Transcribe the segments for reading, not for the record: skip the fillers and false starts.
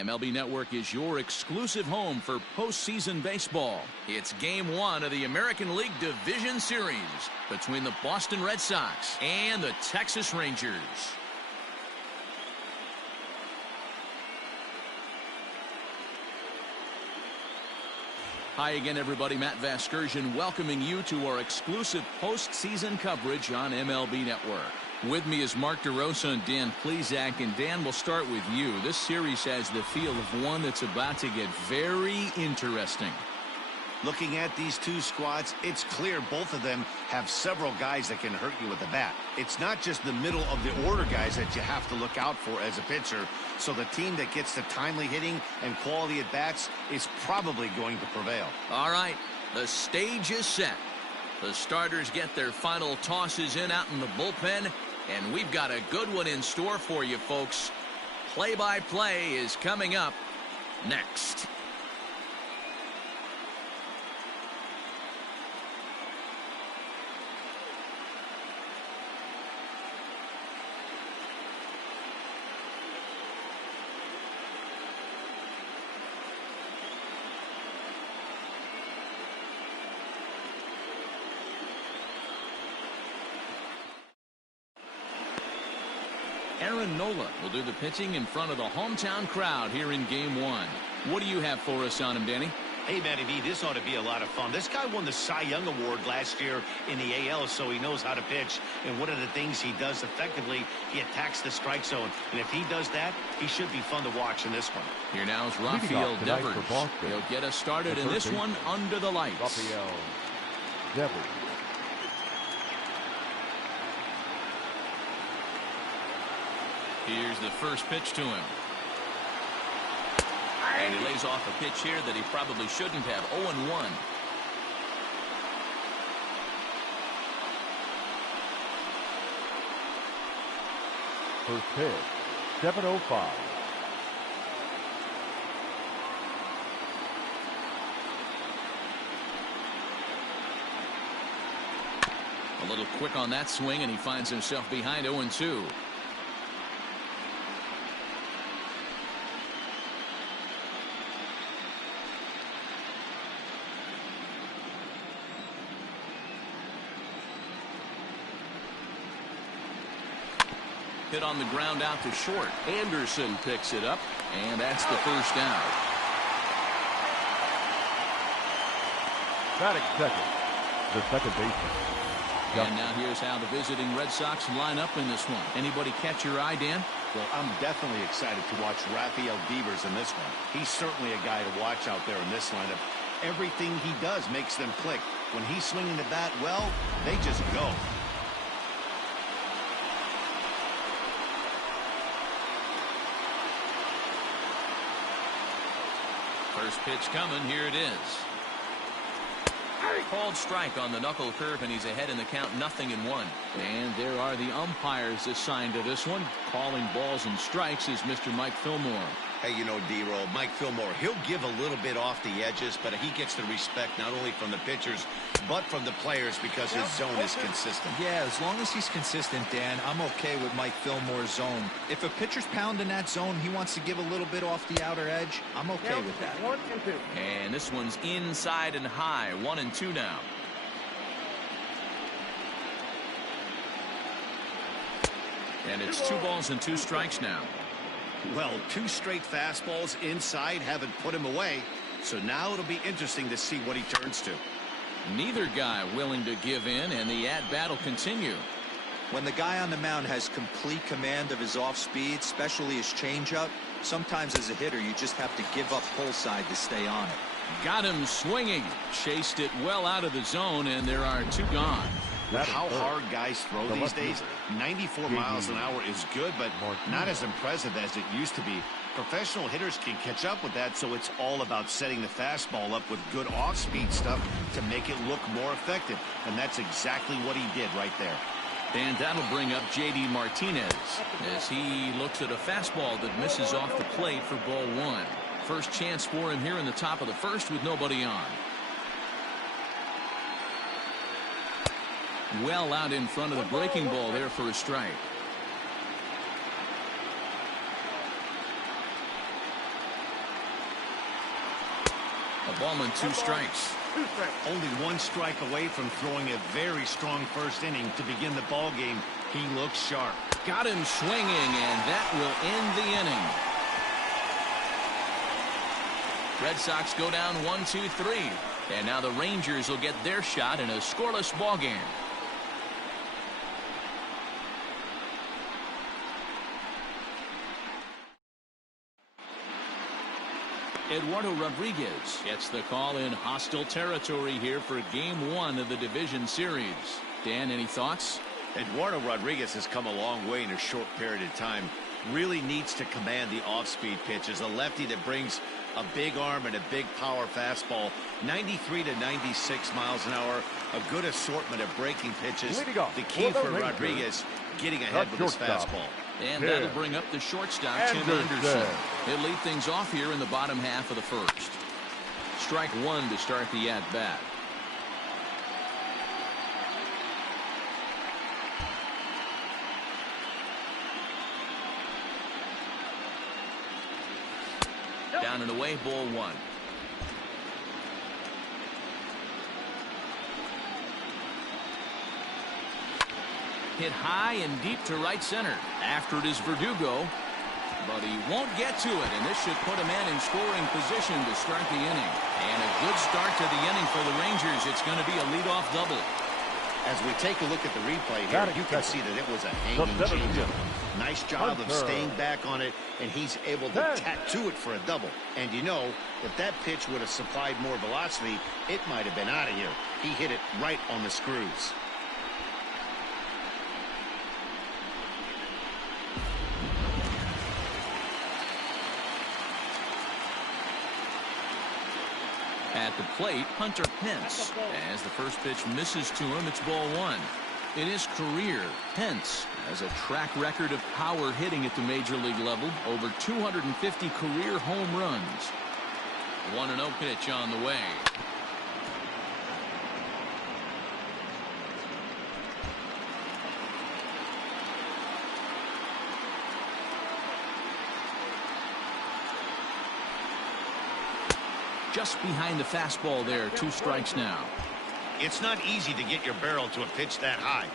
MLB Network is your exclusive home for postseason baseball. It's Game 1 of the American League Division Series between the Boston Red Sox and the Texas Rangers. Hi again, everybody. Matt Vasgersian welcoming you to our exclusive postseason coverage on MLB Network. With me is Mark DeRosa and Dan Plesac. And Dan, we'll start with you. This series has the feel of one that's about to get very interesting. Looking at these two squads, it's clear both of them have several guys that can hurt you with the bat. It's not just the middle of the order guys that you have to look out for as a pitcher. So the team that gets the timely hitting and quality at bats is probably going to prevail. All right, the stage is set. The starters get their final tosses in out in the bullpen, and we've got a good one in store for you, folks. Play-by-play is coming up next. Aaron Nola will do the pitching in front of the hometown crowd here in Game 1. What do you have for us on him, Danny? Hey, Matty V, this ought to be a lot of fun. This guy won the Cy Young Award last year in the AL, so he knows how to pitch. And one of the things he does effectively, he attacks the strike zone. And if he does that, he should be fun to watch in this one. Here now is Rafael Devers. He'll get us started in this one under the lights. Rafael Devers. Here's the first pitch to him. And he lays off a pitch here that he probably shouldn't have. 0-1. First pitch, 7:05. A little quick on that swing, and he finds himself behind 0-2. Hit on the ground out to short. Anderson picks it up, and that's the first down. Batting second, the second baseman. And now here's how the visiting Red Sox line up in this one. Anybody catch your eye, Dan? Well, I'm definitely excited to watch Rafael Devers in this one. He's certainly a guy to watch out there in this lineup. Everything he does makes them click. When he's swinging the bat well, they just go. First pitch coming. Here it is. Called strike on the knuckle curve, and he's ahead in the count, 0-1. And there are the umpires assigned to this one. Calling balls and strikes is Mr. Mike Fillmore. Hey, you know, D-Roll, Mike Fillmore, he'll give a little bit off the edges, but he gets the respect not only from the pitchers, but from the players because his zone is consistent. Yeah, as long as he's consistent, Dan, I'm okay with Mike Fillmore's zone. If a pitcher's pounding that zone, he wants to give a little bit off the outer edge, I'm okay with that. 1-2. And this one's inside and high, 1-2 now. And it's 2 balls and 2 strikes now. Well, 2 straight fastballs inside haven't put him away. So now it'll be interesting to see what he turns to. Neither guy willing to give in, and the at-bat will continue. When the guy on the mound has complete command of his off-speed, especially his changeup, sometimes as a hitter you just have to give up pull side to stay on it. Got him swinging. Chased it well out of the zone, and there are 2 gone. With how hard guys throw these days, 94 miles an hour is good, but not as impressive as it used to be. Professional hitters can catch up with that, so it's all about setting the fastball up with good off-speed stuff to make it look more effective. And that's exactly what he did right there. And that'll bring up J.D. Martinez as he looks at a fastball that misses off the plate for ball 1. First chance for him here in the top of the first with nobody on. Well out in front of the breaking ball there for a strike. A ball and 2 strikes. Only 1 strike away from throwing a very strong first inning to begin the ball game. He looks sharp. Got him swinging, and that will end the inning. Red Sox go down 1-2-3. And now the Rangers will get their shot in a scoreless ball game. Eduardo Rodriguez gets the call in hostile territory here for Game 1 of the Division Series. Dan, any thoughts? Eduardo Rodriguez has come a long way in a short period of time. Really needs to command the off-speed pitches. A lefty that brings a big arm and a big power fastball. 93 to 96 miles an hour. A good assortment of breaking pitches. The key for Rodriguez, getting ahead with his fastball. And that'll bring up the shortstop, Tim Anderson. He'll lead things off here in the bottom half of the first. Strike 1 to start the at-bat. Down and away, ball 1. Hit high and deep to right center. After it is Verdugo, but he won't get to it, and this should put a man in scoring position to start the inning. And a good start to the inning for the Rangers. It's going to be a leadoff double. As we take a look at the replay here, you can see that it was a hanging changeup. Nice job of staying back on it, and he's able to tattoo it for a double. And you know, if that pitch would have supplied more velocity, it might have been out of here. He hit it right on the screws. At the plate, Hunter Pence. As the first pitch misses to him, it's ball 1. In his career, Pence has a track record of power hitting at the major league level. Over 250 career home runs. 1-0 pitch on the way. Just behind the fastball there. 2 strikes now. It's not easy to get your barrel to a pitch that high.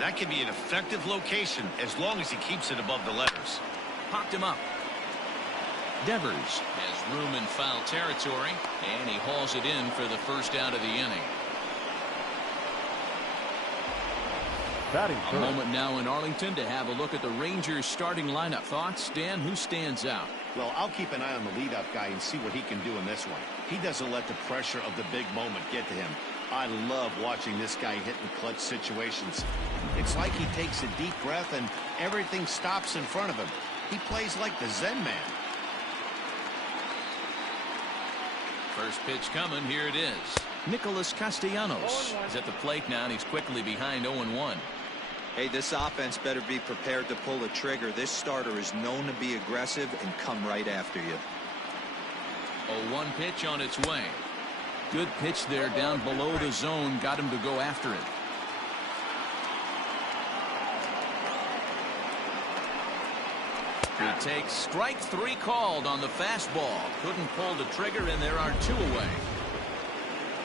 That can be an effective location as long as he keeps it above the letters. Popped him up. Devers has room in foul territory, and he hauls it in for the first out of the inning. A moment now in Arlington to have a look at the Rangers starting lineup. Thoughts, Dan? Who stands out? Well, I'll keep an eye on the leadoff guy and see what he can do in this one. He doesn't let the pressure of the big moment get to him. I love watching this guy hit in clutch situations. It's like he takes a deep breath and everything stops in front of him. He plays like the Zen man. First pitch coming. Here it is. Nicholas Castellanos is at the plate now, and he's quickly behind 0-1. Hey, this offense better be prepared to pull a trigger. This starter is known to be aggressive and come right after you. 0-1 pitch on its way. Good pitch there down below the zone. Got him to go after it. He takes strike 3 called on the fastball. Couldn't pull the trigger, and there are 2 away.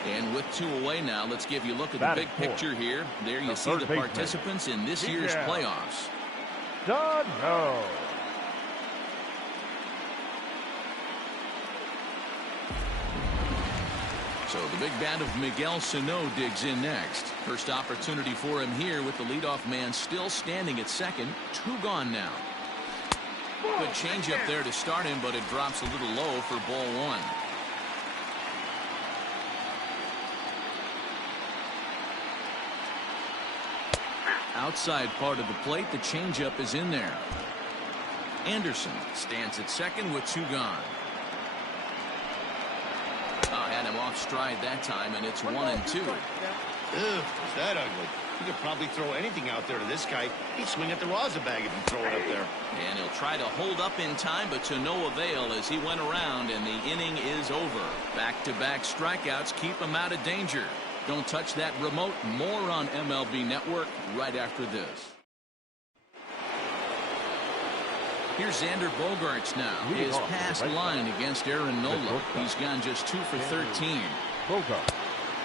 And with 2 away now, let's give you a look at the big picture here. There you see the participants in this year's playoffs. Done. No. So the big bat of Miguel Sano digs in next. First opportunity for him here with the leadoff man still standing at second. 2 gone now. Good changeup there to start him, but it drops a little low for ball 1. Outside part of the plate, the changeup is in there. Anderson stands at second with 2 gone. Had him off stride that time, and it's 1-2. Ugh, is that ugly? You could probably throw anything out there to this guy. He'd swing at the rosin bag if you throw it up there. And he'll try to hold up in time, but to no avail as he went around, and the inning is over. Back-to-back strikeouts keep him out of danger. Don't touch that remote. More on MLB Network right after this. Here's Xander Bogaerts now. His past line against Aaron Nola. He's gone just 2 for 13. Bogaerts.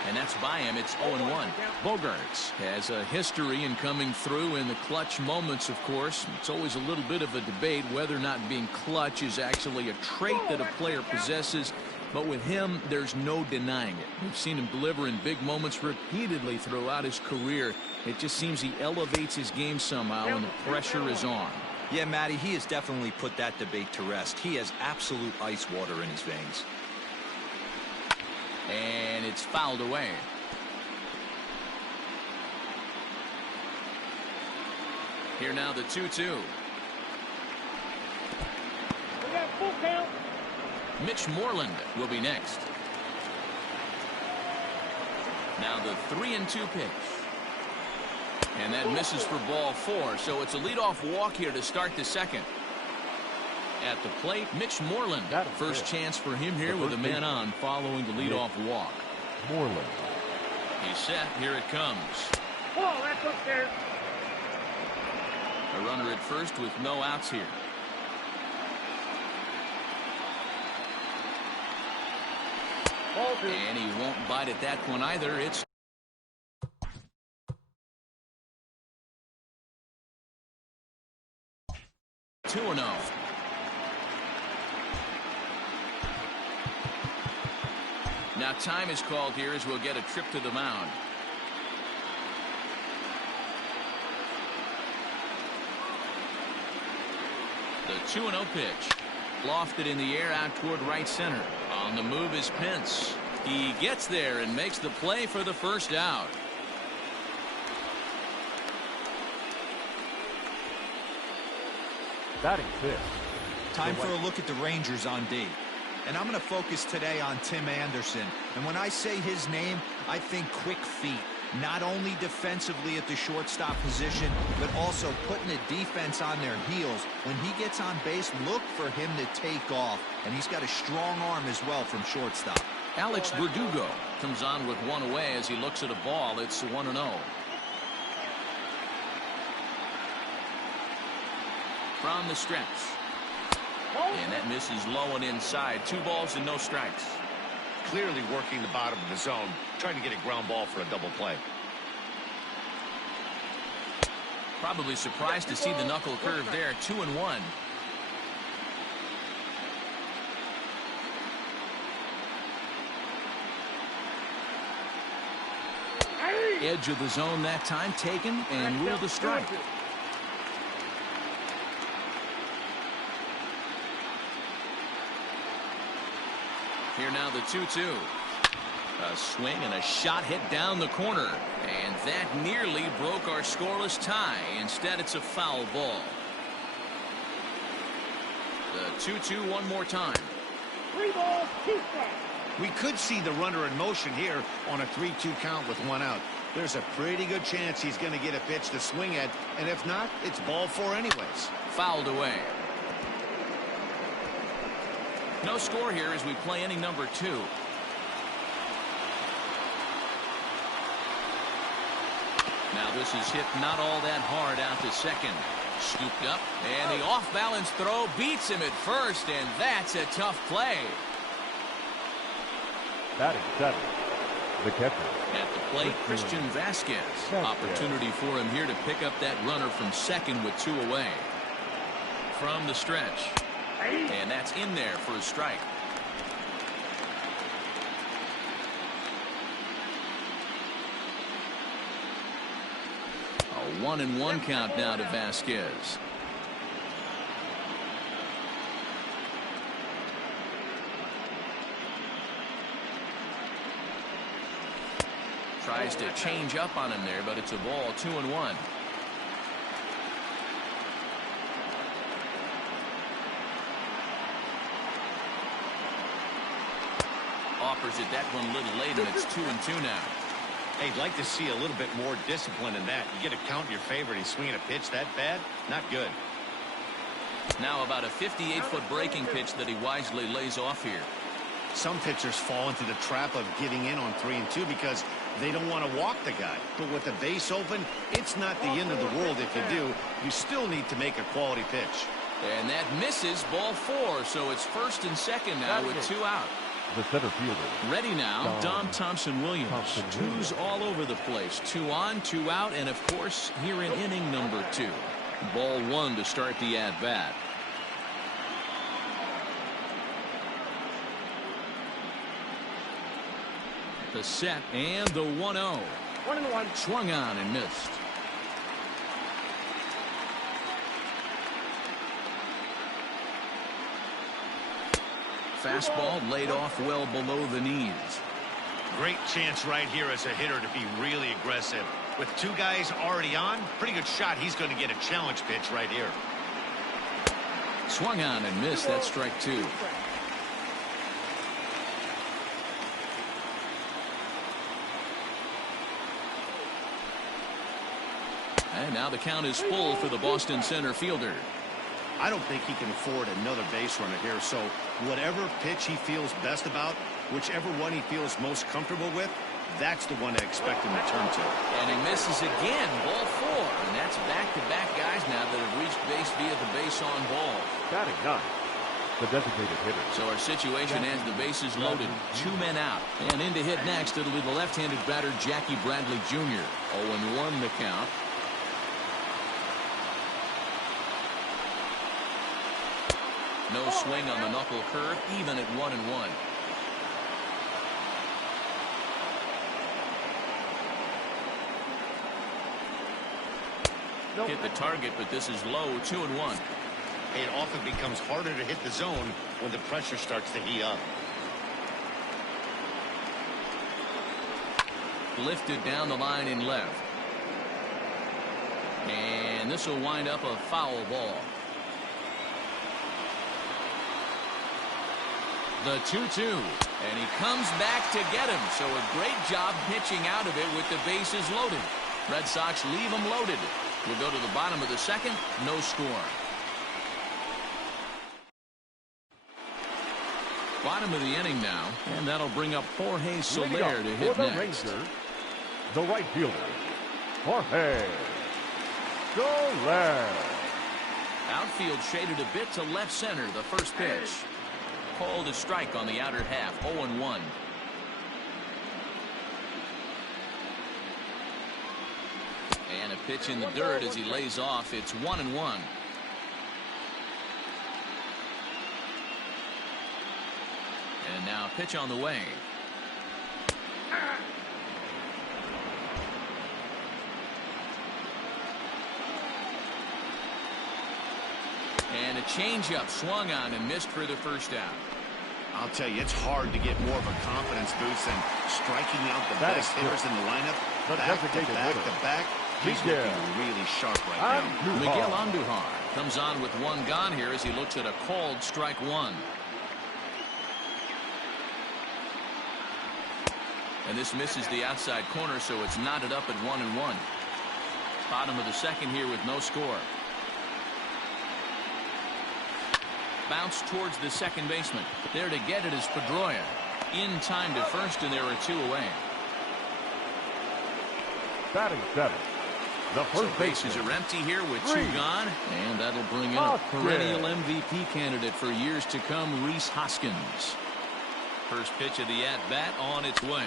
And that's by him. It's 0-1. Bogaerts has a history in coming through in the clutch moments, of course. It's always a little bit of a debate whether or not being clutch is actually a trait that a player possesses. But with him, there's no denying it. We've seen him deliver in big moments repeatedly throughout his career. It just seems he elevates his game somehow when the pressure is on. Yeah, Matty, he has definitely put that debate to rest. He has absolute ice water in his veins. And it's fouled away. Here now the 2-2. We got full count. Mitch Moreland will be next. Now the 3-2 pitch. And that misses for ball 4. So it's a leadoff walk here to start the second. At the plate, Mitch Moreland. First chance for him here with a man on following the leadoff walk. Moreland. He's set. Here it comes. Oh, that's up there. A runner at first with no outs here. And he won't bite at that one either. It's 2-0. Now time is called here as we'll get a trip to the mound. The 2-0 pitch. Lofted in the air out toward right center. On the move is Pence. He gets there and makes the play for the first out. Batting fifth. Time for a look at the Rangers on D. And I'm going to focus today on Tim Anderson. And when I say his name, I think quick feet. Not only defensively at the shortstop position, but also putting the defense on their heels. When he gets on base, look for him to take off. And he's got a strong arm as well from shortstop. Alex Verdugo comes on with one away as he looks at a ball. It's 1-0. From the stretch. And that misses low and inside. 2 balls and no strikes. Clearly working the bottom of the zone, trying to get a ground ball for a double play. Probably surprised to see the knuckle curve there. 2-1. Edge of the zone that time taken and ruled a strike. Here now the 2-2. A swing and a shot hit down the corner. And that nearly broke our scoreless tie. Instead, it's a foul ball. The 2-2 one more time. 3 balls, 2 strikes. We could see the runner in motion here on a 3-2 count with 1 out. There's a pretty good chance he's going to get a pitch to swing at. And if not, it's ball 4 anyways. Fouled away. No score here as we play inning number 2. Now this is hit not all that hard out to second. Scooped up, and the off-balance throw beats him at first, and that's a tough play. Batting 7. The catcher. At the plate, Christian Vasquez. Opportunity for him here to pick up that runner from second with 2 away. From the stretch. And that's in there for a strike. A 1-1 count now to Vasquez. Tries to change up on him there, but it's a ball. 2-1. Offers it that one a little late, and it's 2-2 now. Hey, I'd like to see a little bit more discipline in that. You get a count in your favor, and he's swinging a pitch that bad? Not good. Now about a 58-foot breaking pitch that he wisely lays off here. Some pitchers fall into the trap of giving in on 3-2 because they don't want to walk the guy. But with the base open, it's not the end of the world if you do. You still need to make a quality pitch. And that misses, ball 4. So it's first and second now with 2 out. The center fielder. Ready now, Dom Thompson-Williams. Two's all over the place. 2 on, 2 out, and of course, here in inning number 2. Ball 1 to start the at-bat. The set and the 1-0. 1-1. Swung on and missed. Fastball laid off well below the knees. Great chance right here as a hitter to be really aggressive. With 2 guys already on, pretty good shot. He's going to get a challenge pitch right here. Swung on and missed. That's strike 2. And now the count is full for the Boston center fielder. I don't think he can afford another base runner here, so whatever pitch he feels best about, whichever one he feels most comfortable with, that's the one I expect him to turn to. And he misses again, ball 4, and that's back-to-back guys now that have reached base via the base on ball. Batting 9. The designated hitter. So our situation has the bases loaded, 2 men out. And in to hit next, it'll be the left-handed batter Jackie Bradley Jr. 0-1 the count. No swing on the knuckle curve, even at 1-1. Hit the target, but this is low, 2-1. It often becomes harder to hit the zone when the pressure starts to heat up. Lifted down the line in left. And this will wind up a foul ball. The 2-2, and he comes back to get him. So a great job pitching out of it with the bases loaded. Red Sox leave them loaded. We'll go to the bottom of the second. No score. Bottom of the inning now, and that'll bring up Jorge Soler to hit next. Rangers, the right fielder, Jorge Soler. Outfield shaded a bit to left center. The first pitch. Called a strike on the outer half, 0-1. And a pitch in the dirt as he lays off. It's 1-1. And now a pitch on the way. And a changeup swung on and missed for the first out. I'll tell you, it's hard to get more of a confidence boost than striking out the best hitters in the lineup. Back to back. He's looking really sharp right now. Miguel Andujar comes on with 1 gone here as he looks at a called strike 1. And this misses the outside corner, so it's knotted up at 1-1. Bottom of the second here with no score. Bounce towards the second baseman. There to get it is Pedroia. In time to first, and there are 2 away. Batting 7. The first bases are empty here with 2 gone, and that'll bring in a perennial MVP candidate for years to come, Rhys Hoskins. First pitch of the at-bat on its way.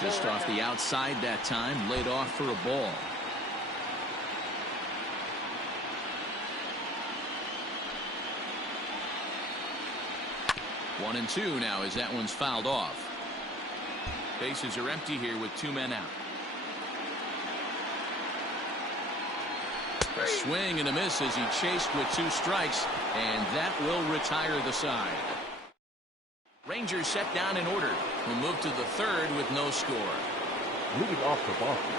Just off the outside that time, laid off for a ball. One and 2 now as that one's fouled off. Bases are empty here with 2 men out. A swing and a miss as he chased with 2 strikes, and that will retire the side. Rangers set down in order. We'll move to the third with no score. Leading off the Boston.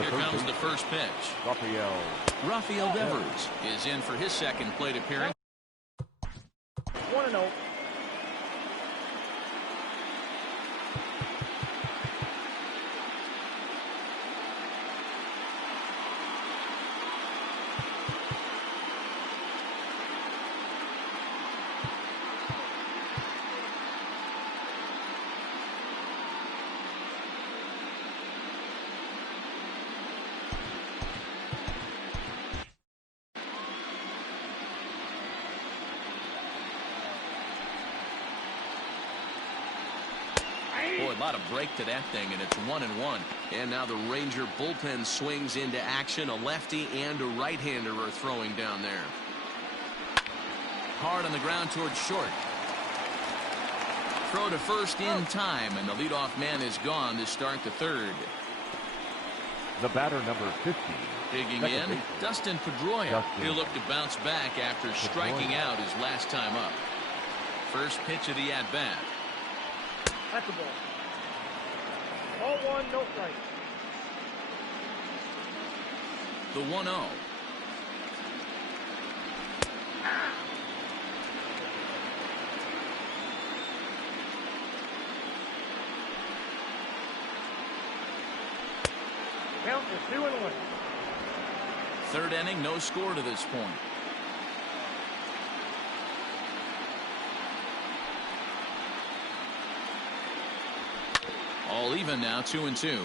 Here comes the first pitch. Rafael Devers is in for his second plate appearance. 1-0. A lot of break to that thing, and it's 1-1. And now the Ranger bullpen swings into action. A lefty and a right-hander are throwing down there. Hard on the ground towards short. Throw to first in time, and the leadoff man is gone to start the third. The batter, number 50. Digging in, Dustin Pedroia. He'll look to bounce back after striking out his last time up. First pitch of the at-bat. That's the ball. All one, no strike. The 1-0. Count is 2-1. Third inning, no score to this point. All even now, 2-2.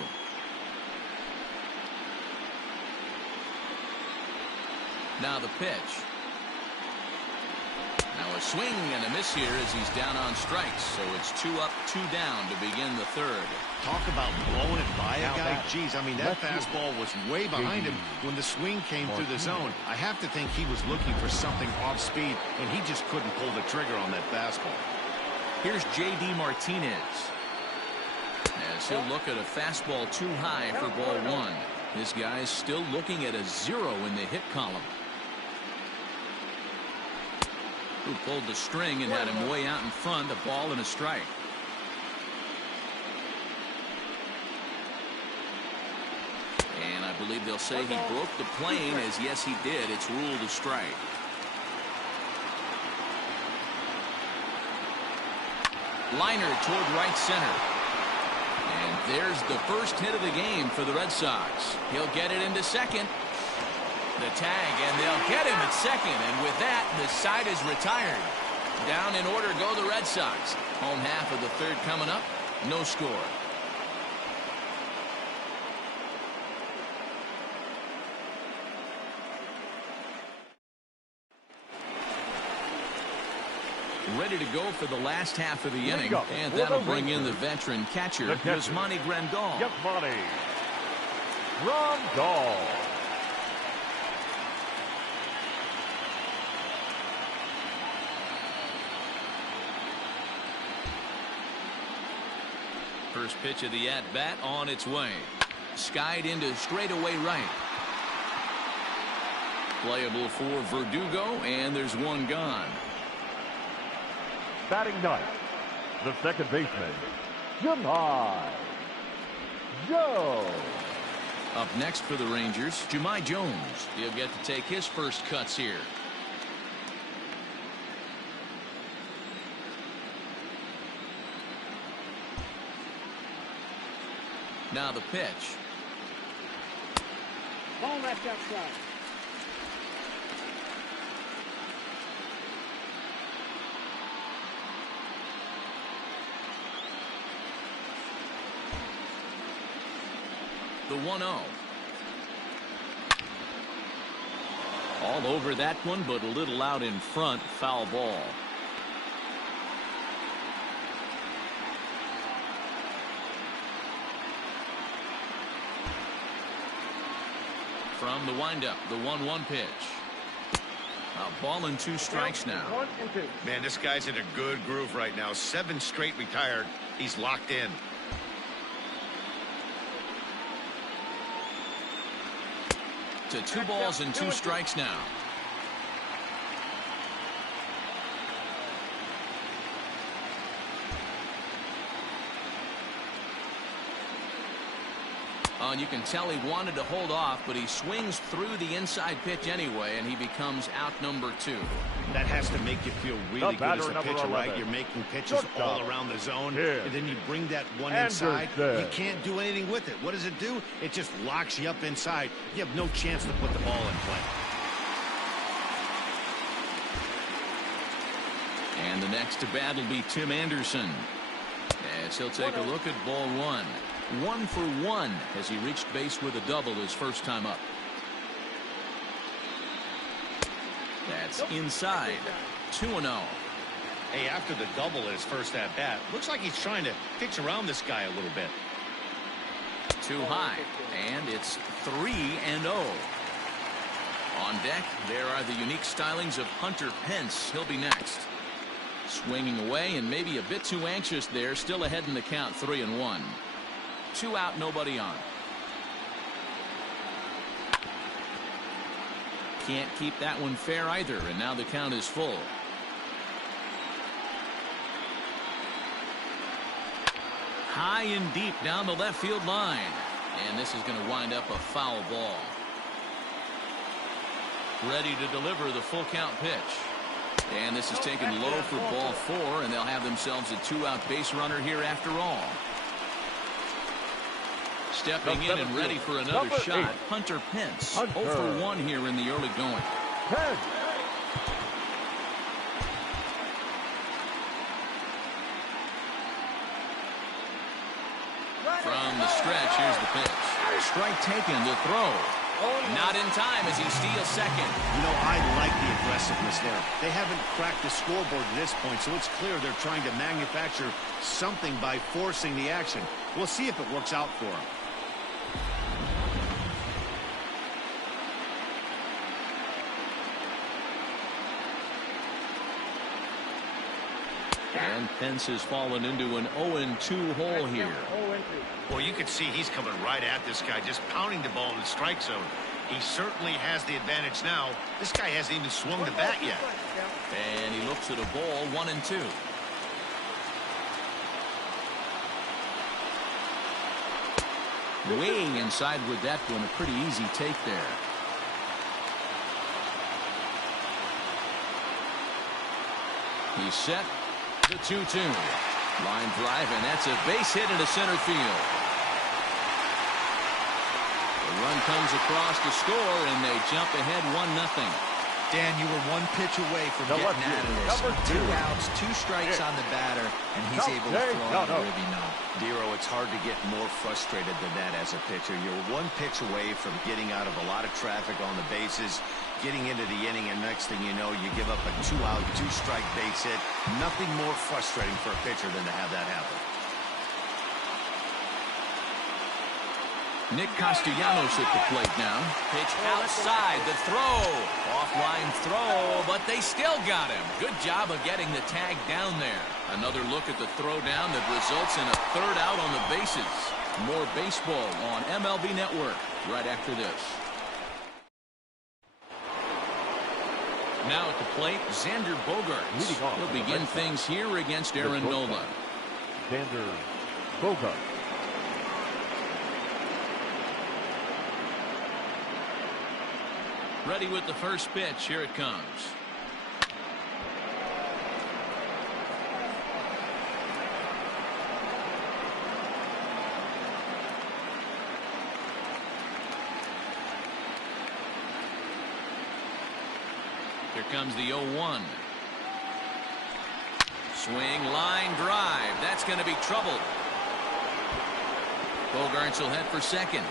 Now the pitch. Now a swing and a miss here as he's down on strikes. So it's 2 up, 2 down to begin the third. Talk about blowing it by a guy. Geez, I mean, that fastball was way behind him when the swing came through the zone. I have to think he was looking for something off speed, and he just couldn't pull the trigger on that fastball. Here's J.D. Martinez. As he'll look at a fastball too high for ball 1. This guy's still looking at a 0 in the hit column. Who pulled the string and had him way out in front, a ball and a strike. And I believe they'll say he broke the plane, as yes he did. It's ruled a strike. Liner toward right center. And there's the first hit of the game for the Red Sox. He'll get it into second. The tag, and they'll get him at second. And with that, the side is retired. Down in order go the Red Sox. Home half of the third coming up. No score. Ready to go for the last half of the inning. And that'll bring in the veteran catcher, Yasmani Grandal. Yasmani Grandal. First pitch of the at-bat on its way. Skied into straightaway right. Playable for Verdugo, and there's one gone. Batting ninth, the second baseman, Jahmai Jones. Up next for the Rangers, Jahmai Jones. He'll get to take his first cuts here. Now the pitch. Ball left outside. The 1-0. All over that one, but a little out in front. Foul ball. From the windup, the 1-1 pitch. A ball and 2 strikes now. 1 and 2. Man, this guy's in a good groove right now. 7 straight retired. He's locked in. To 2 balls and 2 strikes now. And you can tell he wanted to hold off, but he swings through the inside pitch anyway, and he becomes out number 2. That has to make you feel really good as a pitcher, right? You're making pitches all around the zone, and then you bring that one inside. You can't do anything with it. What does it do? It just locks you up inside. You have no chance to put the ball in play. And the next to bat will be Tim Anderson, as he'll take a look at ball 1. 1 for 1 as he reached base with a double his first time up. That's inside. 2-0. Hey, after the double at his first at-bat, looks like he's trying to pitch around this guy a little bit. Too high, and it's 3-0. On deck, there are the unique stylings of Hunter Pence. He'll be next. Swinging away and maybe a bit too anxious there. Still ahead in the count, 3-1. 2 out, nobody on. Can't keep that one fair either, and now the count is full. High and deep down the left field line. And this is going to wind up a foul ball. Ready to deliver the full count pitch. And this is taken low for ball 4, and they'll have themselves a 2-out base runner here after all. Stepping in and ready for another shot, Hunter Pence. 0 for 1 here in the early going. From the stretch, here's the pitch. Strike taken, the throw. Not in time as he steals second. You know, I like the aggressiveness there. They haven't cracked the scoreboard at this point, so it's clear they're trying to manufacture something by forcing the action. We'll see if it works out for them. And Pence has fallen into an 0-2 hole here. Well, you can see he's coming right at this guy, just pounding the ball in the strike zone. He certainly has the advantage now. This guy hasn't even swung the bat yet. And he looks at a ball, 1-2. Way inside with that one, a pretty easy take there. He's set. The 2-2. Line drive, and that's a base hit into center field. The run comes across to score, and they jump ahead 1-0. Dan, you were 1 pitch away from getting out of this. 2 outs, 2 strikes on the batter, and he's able to throw out a ribby no. Dero, it's hard to get more frustrated than that as a pitcher. You're 1 pitch away from getting out of a lot of traffic on the bases, getting into the inning, and next thing you know, you give up a 2-out, 2-strike base hit. Nothing more frustrating for a pitcher than to have that happen. Nick Castellanos at the plate now. Pitch outside, the throw. Offline throw, but they still got him. Good job of getting the tag down there. Another look at the throw down that results in a 3rd out on the bases. More baseball on MLB Network right after this. Now at the plate, Xander Bogaerts. He'll begin things here against Aaron Nola. Xander Bogaerts. Ready with the first pitch. Here it comes. Here comes the 0-1. Swing, line drive. That's going to be trouble. Bogaerts will head for second.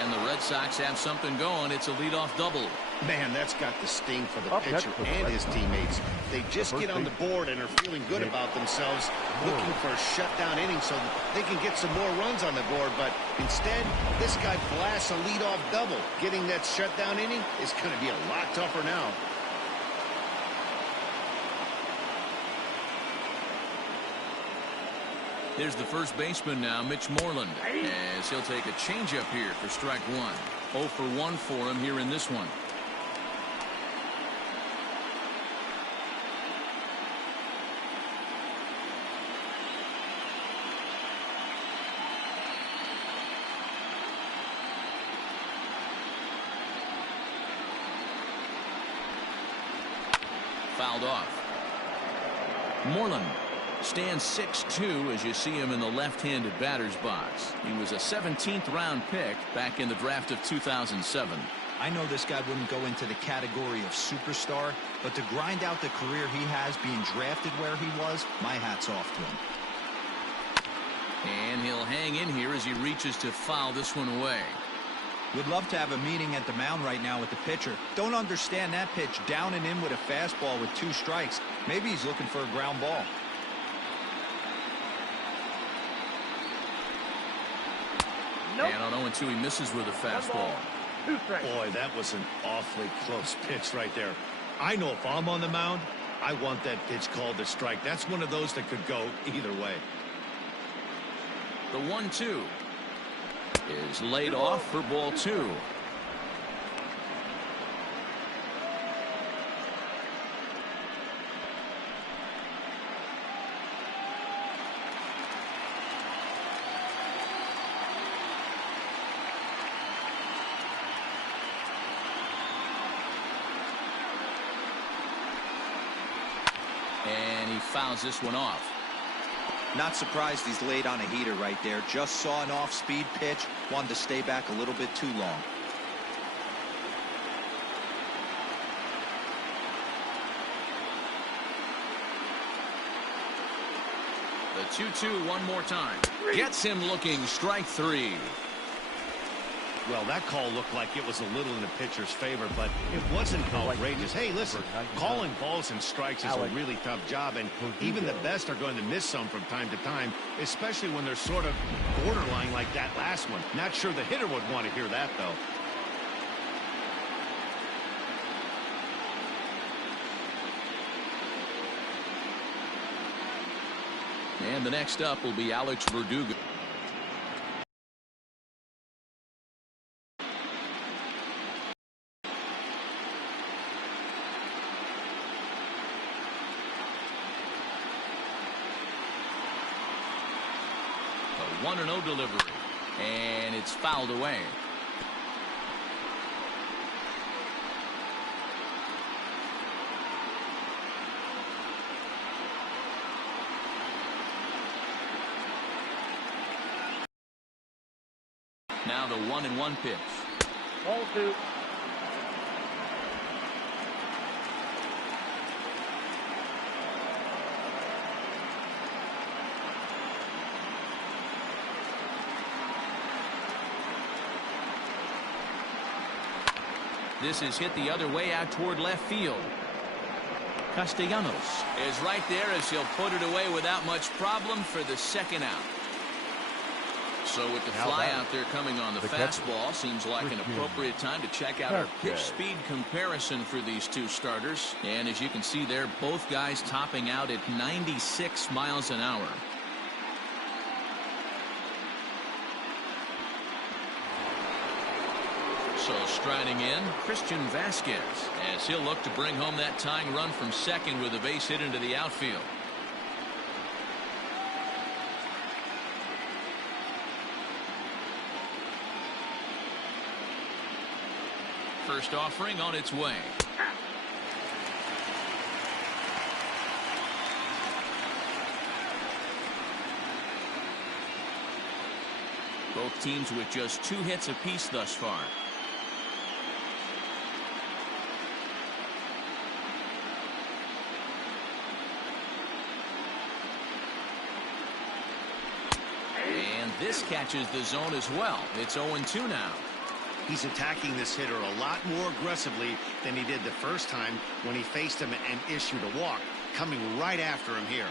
And the Red Sox have something going. It's a leadoff double. Man, that's got the sting for the pitcher and his teammates. They just get on the board and are feeling good about themselves, looking for a shutdown inning so that they can get some more runs on the board. But instead, this guy blasts a leadoff double. Getting that shutdown inning is going to be a lot tougher now. There's the first baseman now, Mitch Moreland, as he'll take a changeup here for strike 1. 0 for 1 for him here in this one. Fouled off. Moreland stands 6'2" as you see him in the left-handed batter's box. He was a 17th round pick back in the draft of 2007. I know this guy wouldn't go into the category of superstar, but to grind out the career he has being drafted where he was, my hat's off to him. And he'll hang in here as he reaches to foul this one away. Would love to have a meeting at the mound right now with the pitcher. Don't understand that pitch. Down and in with a fastball with 2 strikes. Maybe he's looking for a ground ball. Nope. And on 0-2, he misses with a fastball. 2 strikes. Boy, that was an awfully close pitch right there. I know if I'm on the mound, I want that pitch called a strike. That's one of those that could go either way. The 1-2 is laid off for ball 2. And he fouls this one off. Not surprised he's laid on a heater right there. Just saw an off-speed pitch. Wanted to stay back a little bit too long. The 2-2 one more time. Gets him looking. Strike 3. Well, that call looked like it was a little in the pitcher's favor, but it wasn't outrageous. Hey, listen, calling balls and strikes is a really tough job, and even the best are going to miss some from time to time, especially when they're sort of borderline like that last one. Not sure the hitter would want to hear that, though. And the next up will be Alex Verdugo. A 1-0 delivery, and it's fouled away. Now the 1-1 pitch. Ball 2. This is hit the other way out toward left field. Castellanos is right there as he'll put it away without much problem for the second out. So with the fly out there coming on the fastball, seems like an appropriate time to check out our pitch speed comparison for these two starters. And as you can see there, both guys topping out at 96 miles an hour. So striding in, Christian Vasquez, as he'll look to bring home that tying run from second with a base hit into the outfield. First offering on its way. Both teams with just 2 hits apiece thus far. And this catches the zone as well. It's 0-2 now. He's attacking this hitter a lot more aggressively than he did the first time when he faced him and issued a walk, coming right after him here.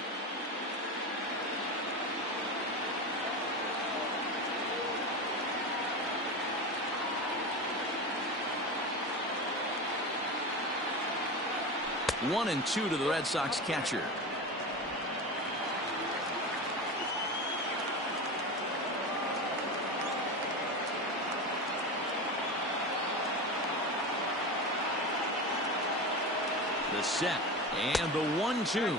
One and 2 to the Red Sox catcher. The set and the 1-2. 2-2.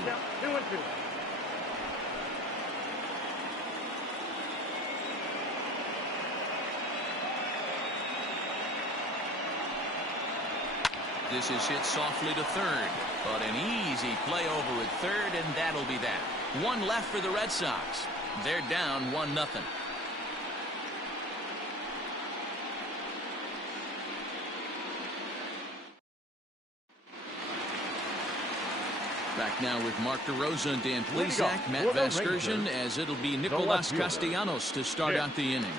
This is hit softly to third, but an easy play over at third, and that'll be that. One left for the Red Sox. They're down 1-0. Back now with Mark DeRosa and Dan Plesac, Matt Vasgersian, as it'll be Nicolas Castellanos to start out the inning.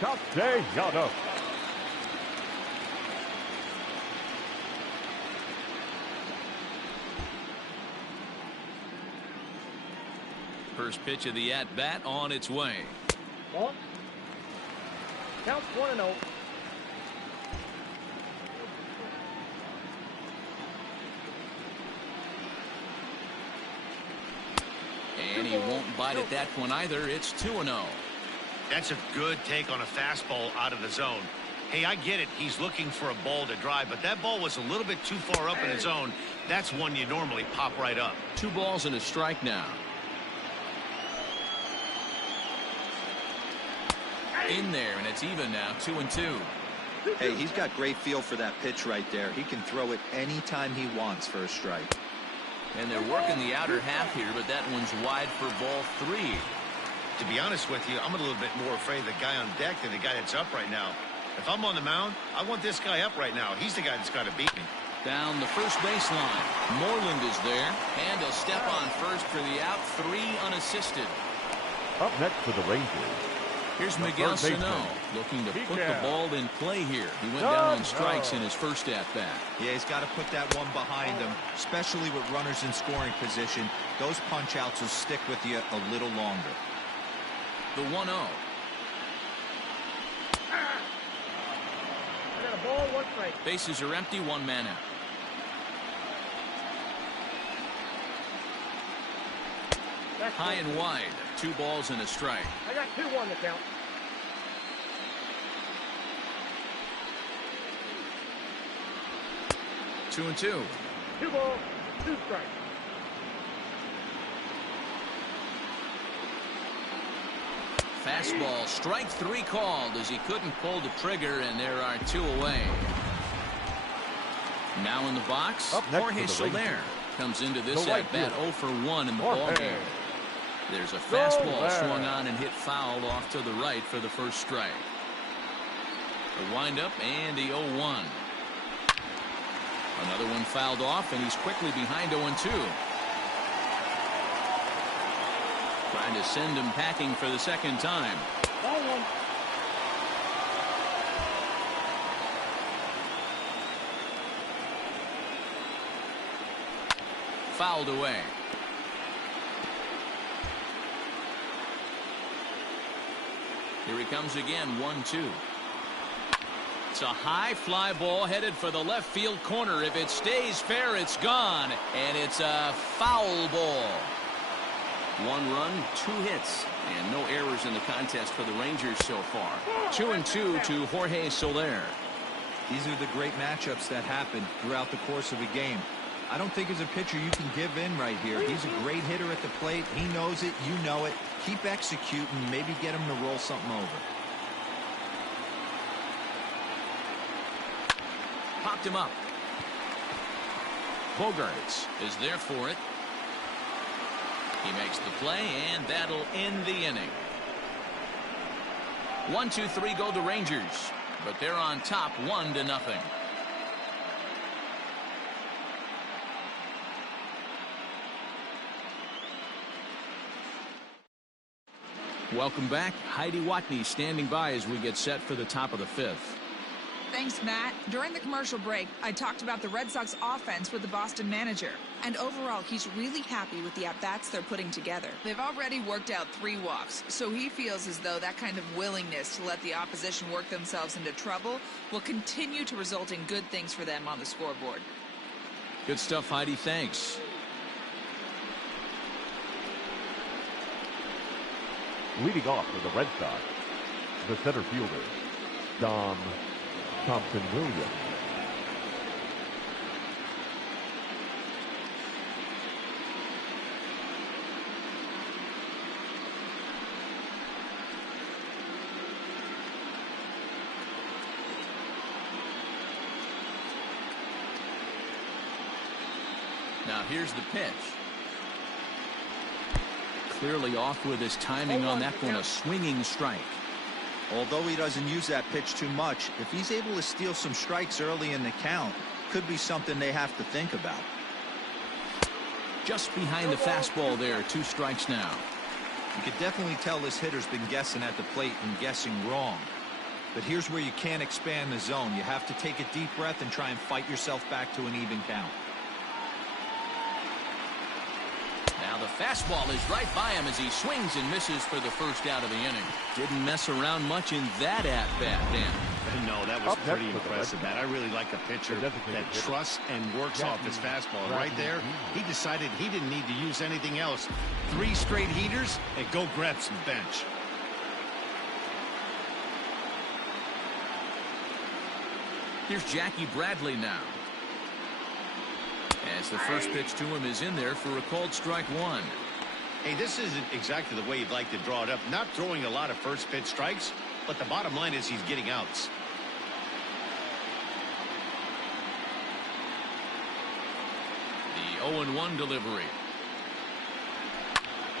Castellanos. first pitch of the at-bat on its way. Ball. Count 1-0. And he won't bite at that one either. It's 2-0. That's a good take on a fastball out of the zone. Hey, I get it. He's looking for a ball to drive, but that ball was a little bit too far up in the zone. That's one you normally pop right up. 2 balls and a strike now. In there, and it's even now, 2-2. Hey, he's got great feel for that pitch right there. He can throw it anytime he wants for a strike. And they're working the outer half here, but that one's wide for ball 3. To be honest with you, I'm a little bit more afraid of the guy on deck than the guy that's up right now. If I'm on the mound, I want this guy up right now. He's the guy that's got to beat me. Down the first baseline. Moreland is there, and he'll step on first for the out. 3 unassisted. Up next for the Rangers. Here's the Miguel third baseman, Sano looking to put the Miguel. ball in play here. He went down on strikes in his first at-bat. Yeah, he's got to put that one behind him, especially with runners in scoring position. Those punch-outs will stick with you a little longer. The 1-0. I got a ball, 1 strike. Bases are empty, 1 man out. That's High one. and wide. 2 balls and a strike. I got 2-1 to count. Two and 2. 2 balls, 2 strikes. Fastball, strike 3 called as he couldn't pull the trigger, and there are 2 away. Now in the box, Up next Jorge for the Soler Rangers. comes into this The right at-bat fielder. 0 for 1 in the Jorge. ballgame. There's a fastball Soler. swung on and hit foul off to the right for the first strike. The windup and the 0-1. Another one fouled off, and he's quickly behind 0-2. Trying to send him packing for the second time. Ball 1. Fouled away. Here he comes again, 1-2. It's a high fly ball headed for the left field corner. If it stays fair, it's gone, and it's a foul ball. 1 run, 2 hits, and no errors in the contest for the Rangers so far. 2-2 to Jorge Soler. These are the great matchups that happen throughout the course of a game. I don't think as a pitcher you can give in right here. He's a great hitter at the plate. He knows it. You know it. Keep executing. Maybe get him to roll something over. Popped him up. Bogarts is there for it. He makes the play, and that'll end the inning. 1, 2, 3 go the Rangers, but they're on top 1-0. Welcome back. Heidi Watney standing by as we get set for the top of the 5th. Thanks, Matt. During the commercial break, I talked about the Red Sox offense with the Boston manager. And overall, he's really happy with the at-bats they're putting together. They've already worked out 3 walks, so he feels as though that kind of willingness to let the opposition work themselves into trouble will continue to result in good things for them on the scoreboard. Good stuff, Heidi. Thanks. Leading off for the Red Sox, the center fielder, Dom Thompson-Williams. Now here's the pitch. Clearly off with his timing on that one, a swinging strike. Although he doesn't use that pitch too much, if he's able to steal some strikes early in the count, could be something they have to think about. Just behind the fastball there, 2 strikes now. You could definitely tell this hitter's been guessing at the plate and guessing wrong. But here's where you can't expand the zone. You have to take a deep breath and try and fight yourself back to an even count. Now Now the fastball is right by him as he swings and misses for the first out of the inning. Didn't mess around much in that at-bat, Dan. No, that was pretty impressive, Matt. I really like a pitcher that trusts and works off his fastball. Right there, he decided he didn't need to use anything else. 3 straight heaters and go grab some bench. Here's Jackie Bradley now. As the first pitch to him is in there for a called strike 1. Hey, this isn't exactly the way you'd like to draw it up. Not throwing a lot of first pitch strikes, but the bottom line is he's getting outs. The 0-1 delivery.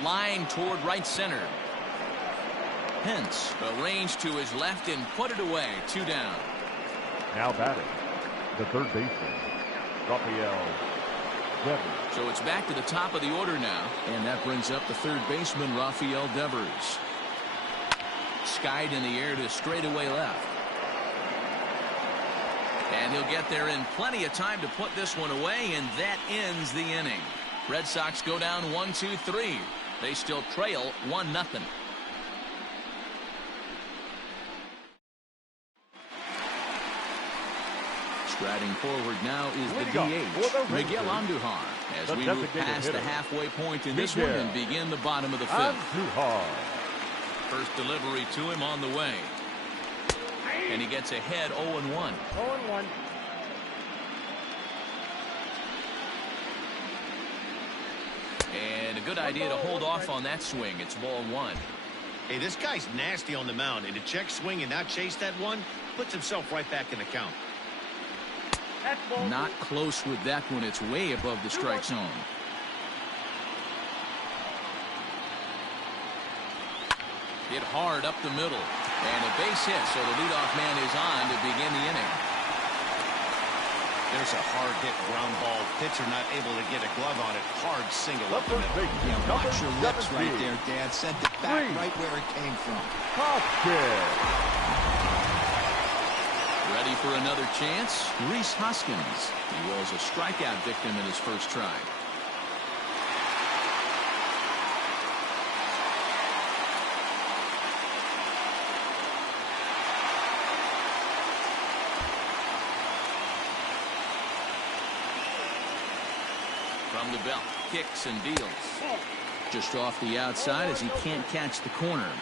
Line toward right center. Hence, arranged to his left and put it away. 2 down. Now batting, the third baseman, Rafael Devers. So it's back to the top of the order now, and that brings up the third baseman, Rafael Devers. Skied in the air to straightaway left. And he'll get there in plenty of time to put this one away, and that ends the inning. Red Sox go down 1-2-3. They still trail 1-0. Striding forward now is the DH, Miguel Andujar, as we move past the halfway point in this one and begin the bottom of the 5th. First delivery to him on the way. And he gets ahead 0-1. 0-1. And a good idea to hold off on that swing. It's ball 1. Hey, this guy's nasty on the mound, and to check swing and not chase that one puts himself right back in the count. Not close with that one. It's way above the strike zone. Hit hard up the middle. And a base hit, so the leadoff man is on to begin the inning. There's a hard hit ground ball. Pitcher not able to get a glove on it. Hard single up the middle. Yeah, watch your lips right there, Dad. Sent it back right where it came from. Ready for another chance? Rhys Hoskins. He was a strikeout victim in his first try. From the belt, kicks and deals. Just off the outside as he can't catch the corner.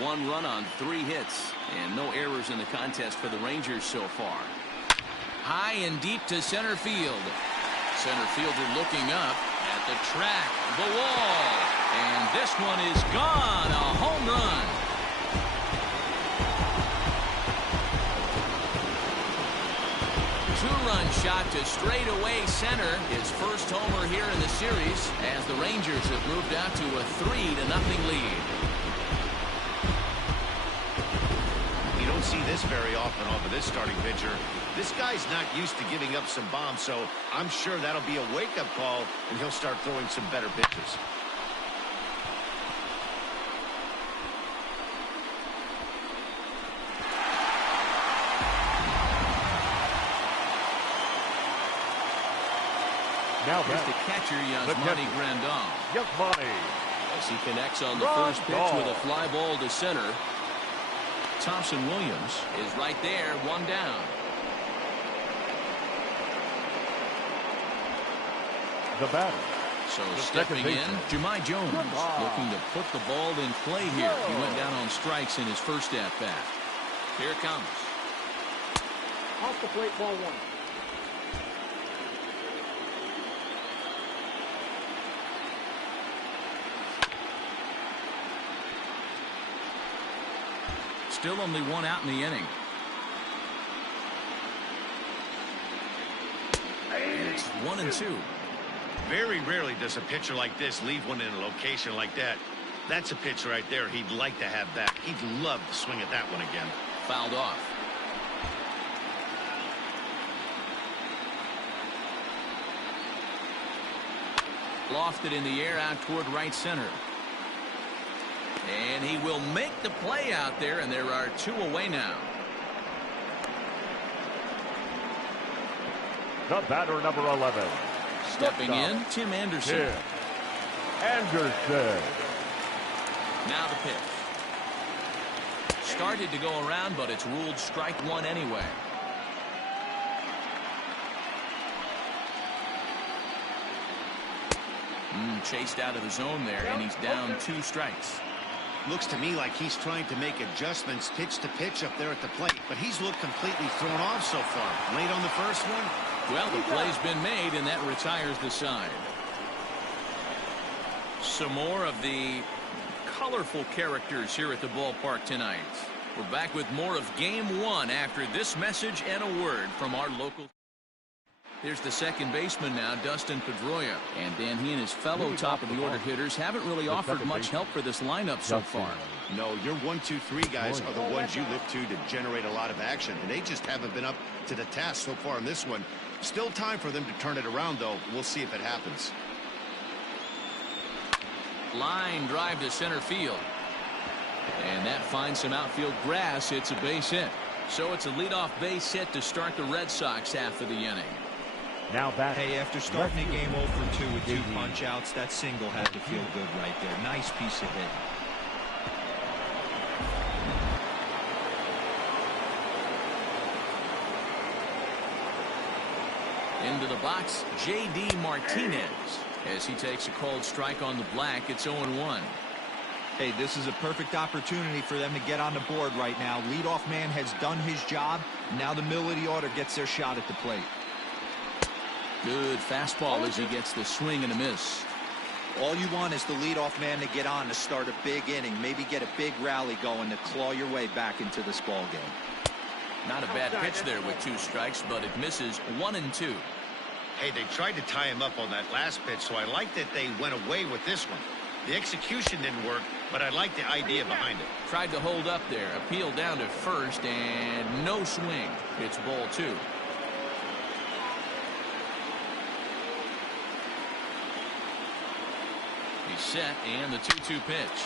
1 run on 3 hits, and no errors in the contest for the Rangers so far. High and deep to center field. Center fielder looking up at the track, the wall, and this one is gone. A home run. Two-run shot to straightaway center. His first homer here in the series as the Rangers have moved out to a 3-0 lead. You don't see this very often off of this starting pitcher. This guy's not used to giving up some bombs, so I'm sure that'll be a wake-up call, and he'll start throwing some better pitches. Now here's the catcher, Yasmani Grandal. As he connects on the first pitch with a fly ball to center. Thompson Williams is right there, 1 down. The batter. So stepping in, Jahmai Jones looking to put the ball in play here. He went down on strikes in his first at-bat. Here it comes. Off the plate, ball 1. Still only 1 out in the inning. And it's 1-2. Very rarely does a pitcher like this leave one in a location like that. That's a pitch right there he'd like to have back. He'd love to swing at that one again. Fouled off. Lofted in the air out toward right center. And he will make the play out there, and there are 2 away now. The batter, number 11. Stepping in, Tim Anderson. Anderson. Now the pitch. Started to go around, but it's ruled strike one anyway. Chased out of the zone there, and he's down 2 strikes. Looks to me like he's trying to make adjustments pitch to pitch up there at the plate, but he's looked completely thrown off so far. Late on the first one. Well, the play's been made, and that retires the side. Some more of the colorful characters here at the ballpark tonight. We're back with more of Game 1 after this message and a word from our local. Here's the second baseman now, Dustin Pedroia. And Dan, he and his fellow top-of-the-order hitters haven't really offered much help for this lineup so far. No, your 1, 2, 3 guys are the ones you look to generate a lot of action, and they just haven't been up to the task so far in this one. Still time for them to turn it around, though. We'll see if it happens. Line drive to center field. And that finds some outfield grass. It's a base hit. So it's a leadoff base hit to start the Red Sox half of the inning. Now back. Hey, after starting a game 0 for 2 with 2 punch outs, that single had to feel good right there. Nice piece of hit. Into the box, J.D. Martinez. As he takes a called strike on the black, it's 0-1. Hey, this is a perfect opportunity for them to get on the board right now. Leadoff man has done his job. Now the middle of the order gets their shot at the plate. Good fastball as he gets the swing and a miss. All you want is the leadoff man to get on to start a big inning. Maybe get a big rally going to claw your way back into this ball game. Not a bad pitch there with 2 strikes, but it misses 1-2. Hey, they tried to tie him up on that last pitch, so I like that they went away with this one. The execution didn't work, but I like the idea behind it. Tried to hold up there, appeal down to first, and no swing. It's ball 2. He's set, and the 2-2 pitch.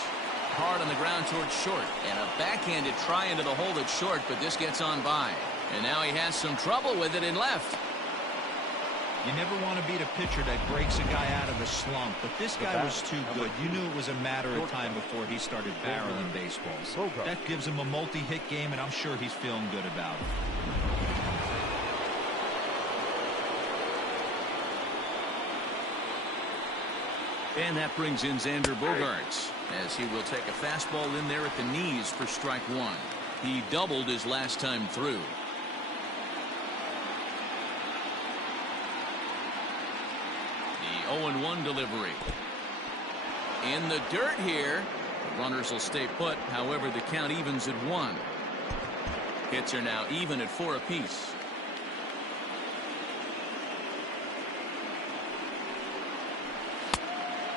Hard on the ground towards short, and a backhanded try into the hole at short, but this gets on by. And now he has some trouble with it in left. You never want to beat a pitcher that breaks a guy out of a slump, but this guy was too good. You knew it was a matter of time before he started barreling baseballs. That gives him a multi-hit game, and I'm sure he's feeling good about it. And that brings in Xander Bogaerts, as he will take a fastball in there at the knees for strike 1. He doubled his last time through. The 0-1 delivery. In the dirt here. The runners will stay put. However, the count evens at 1. Hits are now even at 4 apiece.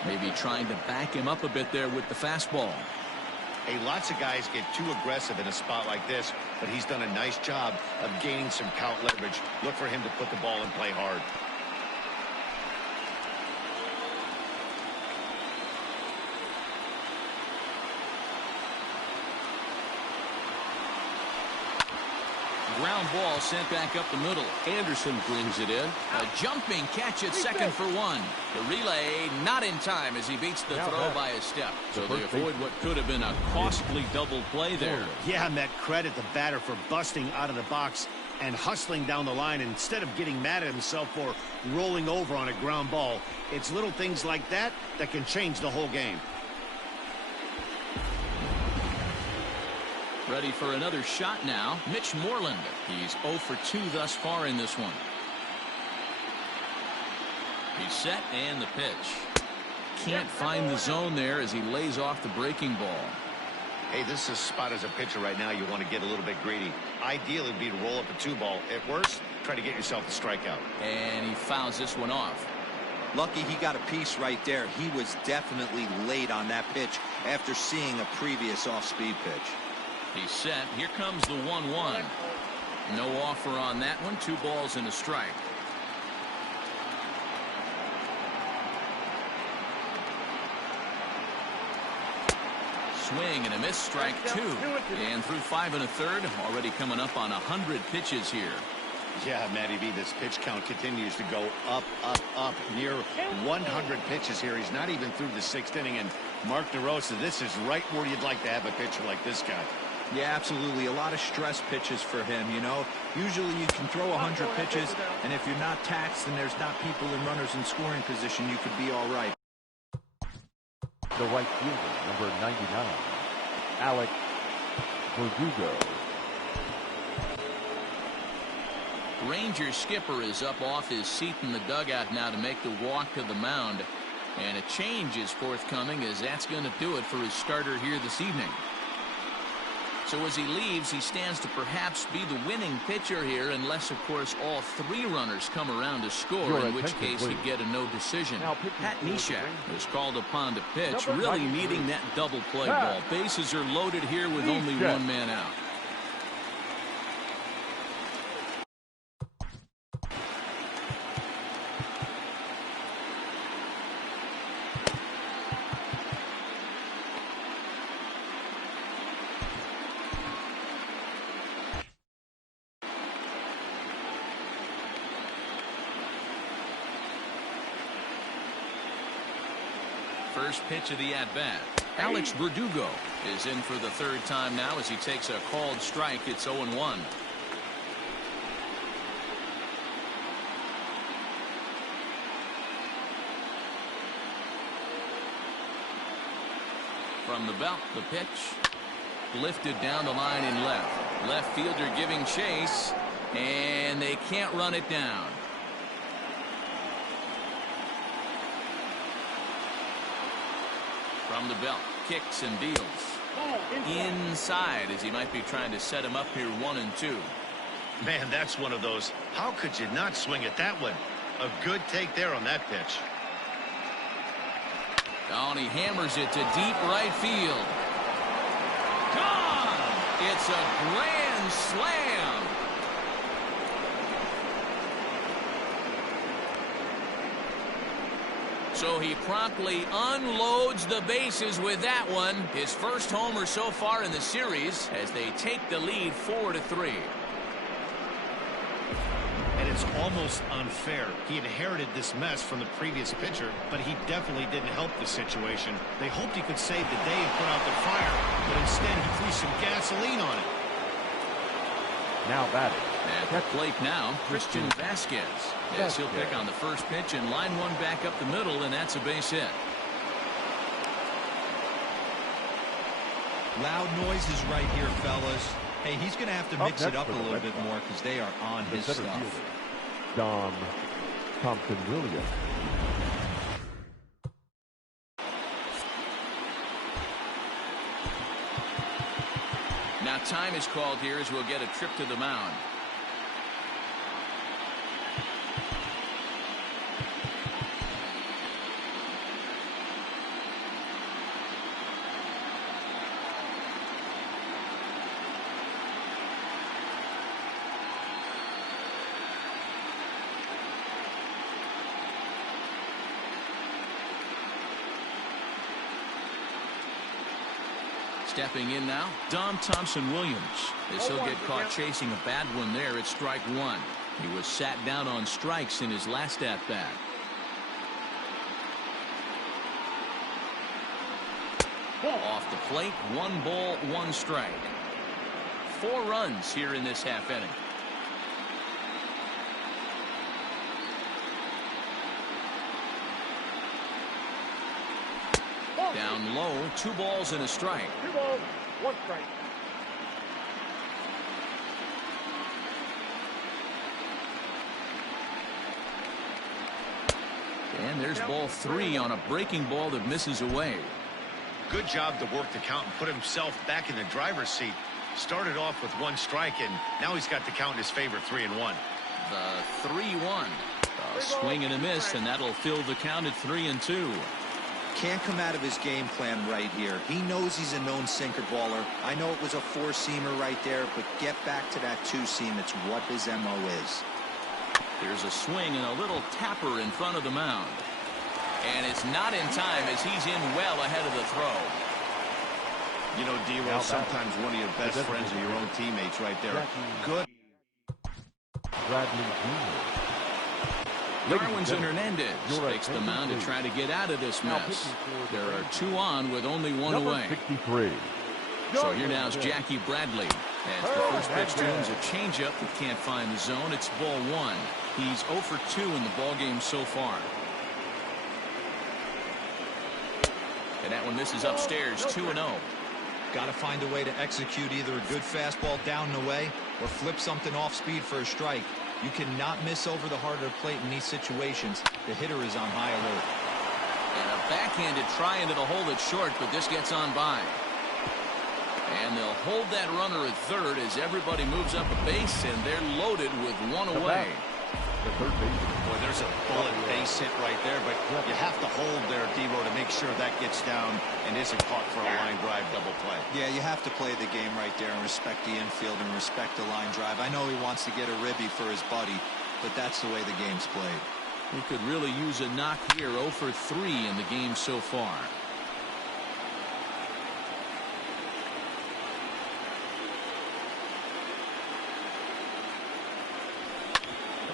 Maybe trying to back him up a bit there with the fastball. Hey, lots of guys get too aggressive in a spot like this, but he's done a nice job of gaining some count leverage. Look for him to put the ball in play hard. Ground ball sent back up the middle. Anderson brings it in. A jumping catch at second for 1. The relay not in time as he beats the throw by a step. So they avoid what could have been a costly double play there. Yeah, Met, credit the batter for busting out of the box and hustling down the line instead of getting mad at himself for rolling over on a ground ball. It's little things like that that can change the whole game. Ready for another shot now. Mitch Moreland. He's 0 for 2 thus far in this one. He's set and the pitch. Can't find the zone there as he lays off the breaking ball. Hey, this is a spot as a pitcher right now you want to get a little bit greedy. Ideally, it'd be to roll up a 2-ball. At worst, try to get yourself a strikeout. And he fouls this one off. Lucky he got a piece right there. He was definitely late on that pitch after seeing a previous off-speed pitch. He's set. Here comes the 1-1. No offer on that one. 2 balls and a strike. Swing and a miss, strike 2. And through 5 1/3, already coming up on 100 pitches here. Yeah, Matty V, this pitch count continues to go up, up, up, near 100 pitches here. He's not even through the 6th inning, and Mark DeRosa, this is right where you'd like to have a pitcher like this guy. Yeah, absolutely. A lot of stress pitches for him, you know. Usually you can throw 100 pitches, and if you're not taxed and there's not people and runners in scoring position, you could be all right. The right fielder, number 99, Alex Verdugo. Rangers skipper is up off his seat in the dugout now to make the walk to the mound. And a change is forthcoming, as that's going to do it for his starter here this evening. So as he leaves, he stands to perhaps be the winning pitcher here, unless, of course, all 3 runners come around to score, in which case he'd get a no decision. Pat Neshek is called upon to pitch, really needing that double play ball. Bases are loaded here with only 1 man out. First pitch of the at-bat. Alex Verdugo is in for the 3rd time now as he takes a called strike. It's 0-1. From the belt, the pitch. Lifted down the line in left. Left fielder giving chase, and they can't run it down. From the belt, kicks and deals. Inside, as he might be trying to set him up here 1-2. Man, that's one of those. How could you not swing at that one? A good take there on that pitch. Oh, and he hammers it to deep right field. Gone! It's a grand slam. So he promptly unloads the bases with that one. His first homer so far in the series as they take the lead 4-3. And it's almost unfair. He inherited this mess from the previous pitcher, but he definitely didn't help the situation. They hoped he could save the day and put out the fire, but instead he threw some gasoline on it. Now batting. At the plate now, Christian Vasquez. Yes, he'll pick on the first pitch and line one back up the middle, and that's a base hit. Loud noises right here, fellas. Hey, he's going to have to mix it up a little bit more because they are on his stuff. Fielder, Dom Thompson-Williams. Now time is called here as we'll get a trip to the mound. Stepping in now, Dom Thompson-Williams, as he'll get caught chasing a bad one there at strike one. He was sat down on strikes in his last at-bat. Off the plate, 1 ball, 1 strike. 4 runs here in this half inning. Down low, 2 balls and a strike. 2 balls, 1 strike. And there's ball 3 on a breaking ball that misses away. Good job to work the count and put himself back in the driver's seat. Started off with 1 strike, and now he's got the count in his favor, 3-1. The 3-1. A swing and a miss, and that'll fill the count at 3-2. Can't come out of his game plan right here. He knows he's a known sinker baller. I know it was a 4-seamer right there, but get back to that 2-seam. It's what his MO is. There's a swing and a little tapper in front of the mound. And it's not in time as he's in well ahead of the throw. You know, D-Roll, sometimes one of your best friends are your own teammates right there. Good. Bradley Jr. Darwin's and Hernandez takes the mound to try to get out of this mess. There are 2 on with only 1 away. 63. So here now is Jackie Bradley. As the first pitch to him is a changeup that can't find the zone. It's ball 1. He's 0 for 2 in the ballgame so far. And that one misses upstairs, 2-0. Got to find a way to execute either a good fastball down and away or flip something off speed for a strike. You cannot miss over the heart of the plate in these situations. The hitter is on high alert. And a backhanded try into the hole that's short, but this gets on by. And they'll hold that runner at third as everybody moves up a base, and they're loaded with 1 away. The third baseman. Boy, there's a bullet base hit right there, but you have to hold there, Devo, to make sure that gets down and isn't caught for a line drive double play. Yeah, you have to play the game right there and respect the infield and respect the line drive. I know he wants to get a ribby for his buddy, but that's the way the game's played. He could really use a knock here. 0 for 3 in the game so far.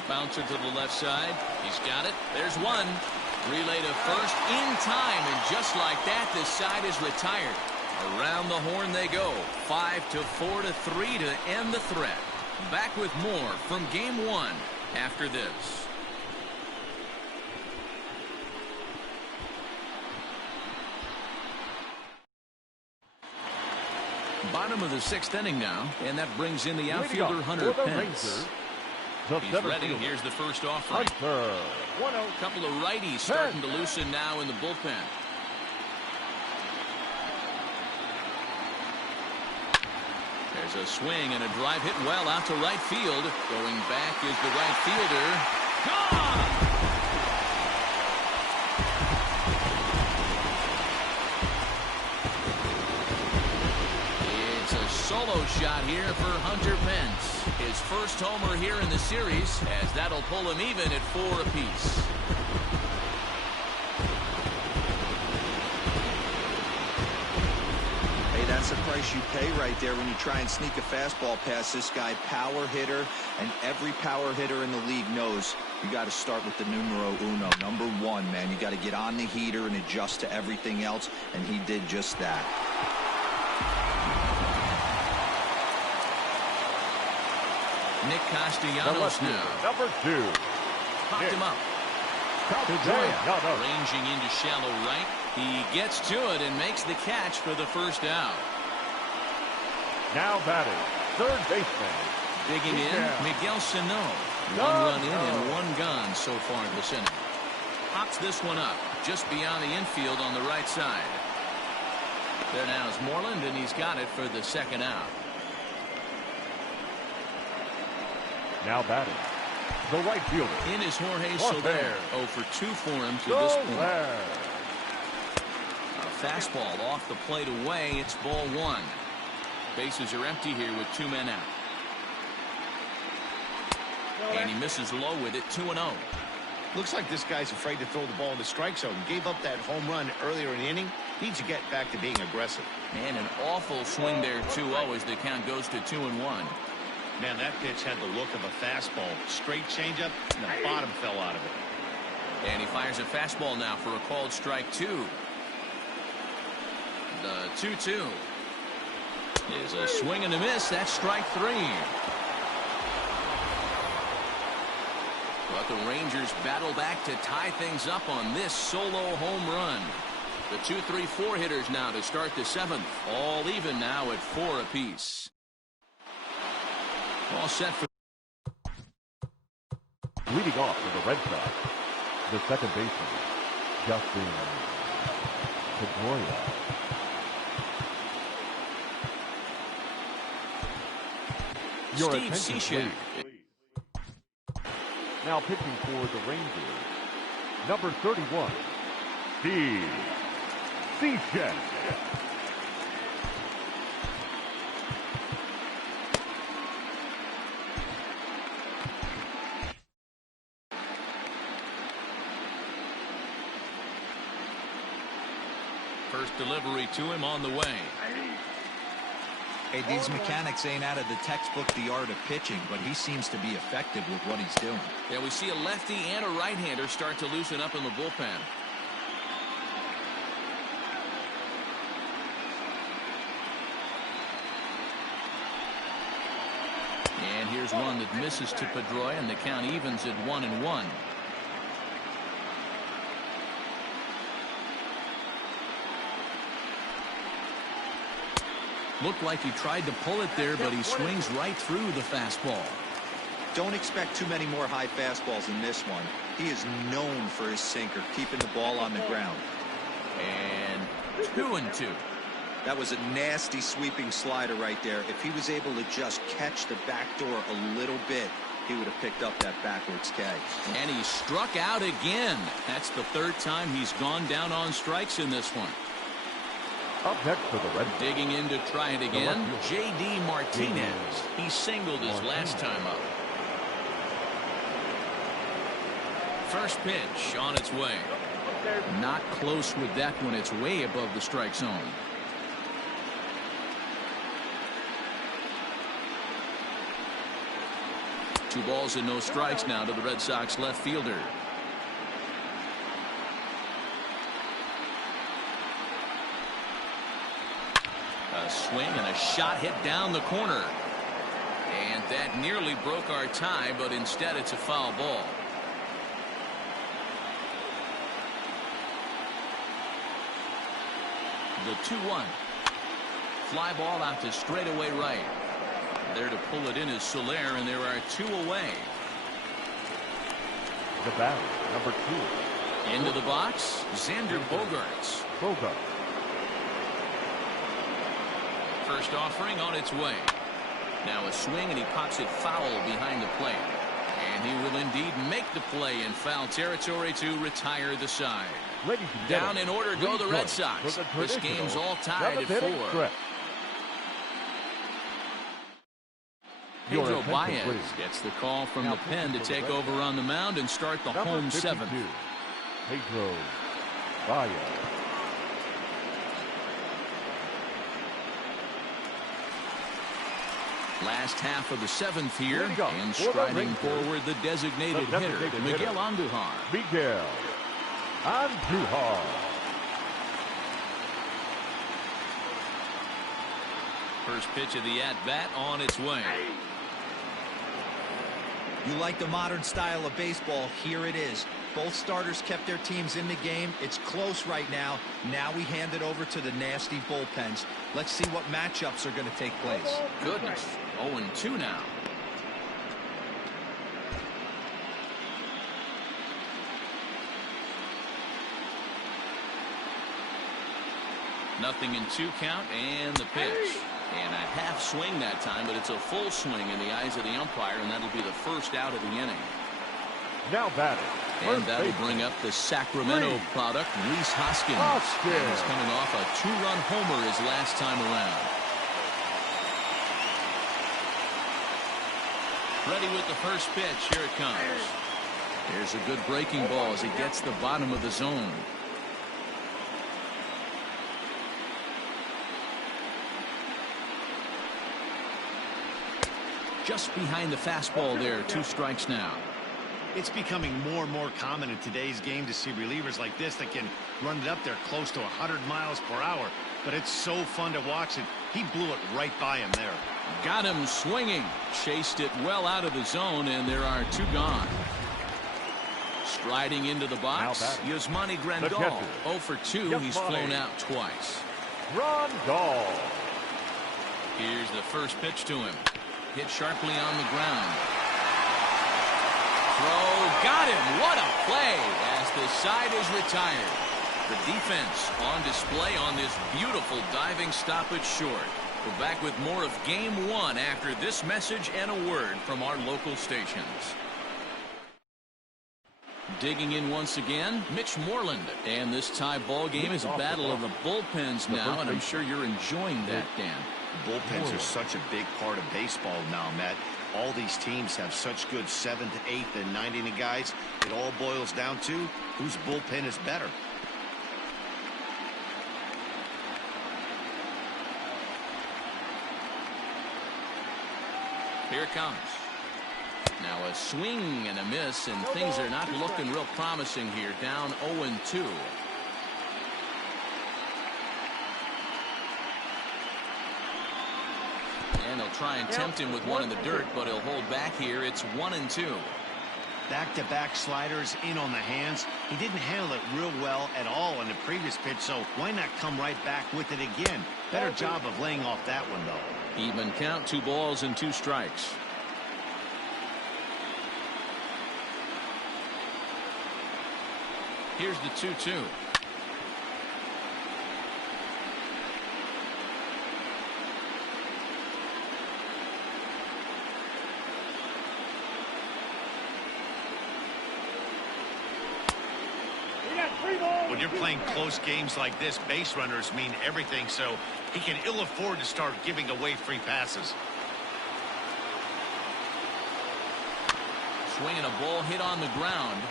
Bouncer to the left side. He's got it. There's one. Relay to first in time, and just like that, this side is retired. Around the horn they go. 5-4 to 3 to end the threat. Back with more from game 1 after this. Bottom of the 6th inning now, and that brings in the outfielder Hunter Pence. He's ready. Here's the first offering. A couple of righties starting to loosen now in the bullpen. There's a swing and a drive hit well out to right field. Going back is the right fielder. Gone! It's a solo shot here for Hunter Pence. His first homer here in the series, as that'll pull him even at 4 apiece. Hey, that's the price you pay right there when you try and sneak a fastball past this guy. Power hitter, and every power hitter in the league knows you got to start with the numero uno, number 1, man. You got to get on the heater and adjust to everything else, and he did just that. Nick Castellanos now. Number 2. Popped him up. Ranging into shallow right. He gets to it and makes the catch for the first out. Now batting, third baseman. Digging in, Miguel Sano. 1 run in and 1 gone so far in this inning. Pops this one up just beyond the infield on the right side. There now is Moreland, and he's got it for the 2nd out. Now batting, the right fielder. In is Jorge Soler. 0 for 2 for him to this point. A fastball off the plate away. It's ball 1. Bases are empty here with 2 men out. And he misses low with it. 2-0. Looks like this guy's afraid to throw the ball in the strike zone. Gave up that home run earlier in the inning. Needs to get back to being aggressive. Man, an awful swing there. 2-0 as the count goes to 2-1. Man, that pitch had the look of a fastball. Straight changeup, and the bottom fell out of it. And he fires a fastball now for a called strike 2. The 2-2 is a swing and a miss. That's strike 3. But the Rangers battle back to tie things up on this solo home run. The 2-3-4 hitters now to start the 7th. All even now at 4 apiece. All set for leading off for the Red Sox, the second baseman, Justin Pedroia. Steve Cishek. Now pitching for the Rangers, number 31, Steve Cishek. First delivery to him on the way. Hey, these mechanics ain't out of the textbook, The Art of Pitching, but he seems to be effective with what he's doing. Yeah, we see a lefty and a right-hander start to loosen up in the bullpen. And here's one that misses to Pedroia, and the count evens at 1-1. Looked like he tried to pull it there, but he swings right through the fastball. Don't expect too many more high fastballs in this one. He is known for his sinker, keeping the ball on the ground. And 2-2. That was a nasty sweeping slider right there. If he was able to just catch the back door a little bit, he would have picked up that backwards K. And he struck out again. That's the third time he's gone down on strikes in this one. Up next for the Red Sox. Digging in to try it again, J.D. Martinez. He singled his last time up. First pitch on its way. Not close with that one. It's way above the strike zone. Two balls and no strikes now to the Red Sox left fielder. A swing and a shot hit down the corner. And that nearly broke our tie, but instead it's a foul ball. The 2-1. Fly ball out to straightaway right. There to pull it in is Soler, and there are two away. The batter, number 2. Into the box, Xander Bogaerts. First offering on its way. Now a swing, and he pops it foul behind the plate. And he will indeed make the play in foul territory to retire the side. Down in order go the Red Sox. This game's all tied at 4. Pedro Baez gets the call from the pen to take over on the mound and start the home 7th. Pedro Baez. Last half of the 7th here, and striding forward the designated hitter, Miguel Andujar. Miguel Andujar. First pitch of the at-bat on its way. You like the modern style of baseball? Here it is. Both starters kept their teams in the game. It's close right now. Now we hand it over to the nasty bullpens. Let's see what matchups are going to take place. Goodness. 0-2 now. Nothing in 2 count, and the pitch. And a half swing that time, but it's a full swing in the eyes of the umpire, and that'll be the first out of the inning. Now batting. And that'll bring up the Sacramento product, Rhys Hoskins. And he's coming off a 2-run homer his last time around. Ready with the first pitch. Here it comes. Here's a good breaking ball as he gets the bottom of the zone. Just behind the fastball there. 2 strikes now. It's becoming more and more common in today's game to see relievers like this that can run it up there close to 100 miles per hour. But it's so fun to watch it. He blew it right by him there. Got him swinging. Chased it well out of the zone, and there are 2 gone. Striding into the box, Yasmani Grandal. 0 for 2. He's flown out twice. Grandal. Here's the first pitch to him. Hit sharply on the ground. Throw, got him. What a play as the side is retired. The defense on display on this beautiful diving stoppage short. We're back with more of Game 1 after this message and a word from our local stations. Digging in once again, Mitch Moreland. And this tie ball game is a battle of the bullpens now, and I'm sure you're enjoying that, Dan. Bullpens are such a big part of baseball now, Matt. All these teams have such good 7th, 8th, and 9th inning guys. It all boils down to whose bullpen is better. Here it comes. Now a swing and a miss, and things are not looking real promising here. Down 0-2. And they'll try and tempt him with one in the dirt, but he'll hold back here. It's 1-2. Back-to-back sliders in on the hands. He didn't handle it real well at all in the previous pitch, so why not come right back with it again? Better job of laying off that one, though. Even count, 2 balls and 2 strikes. Here's the 2-2. When you're playing close games like this, base runners mean everything, so he can ill afford to start giving away free passes. Swinging a ball hit on the ground.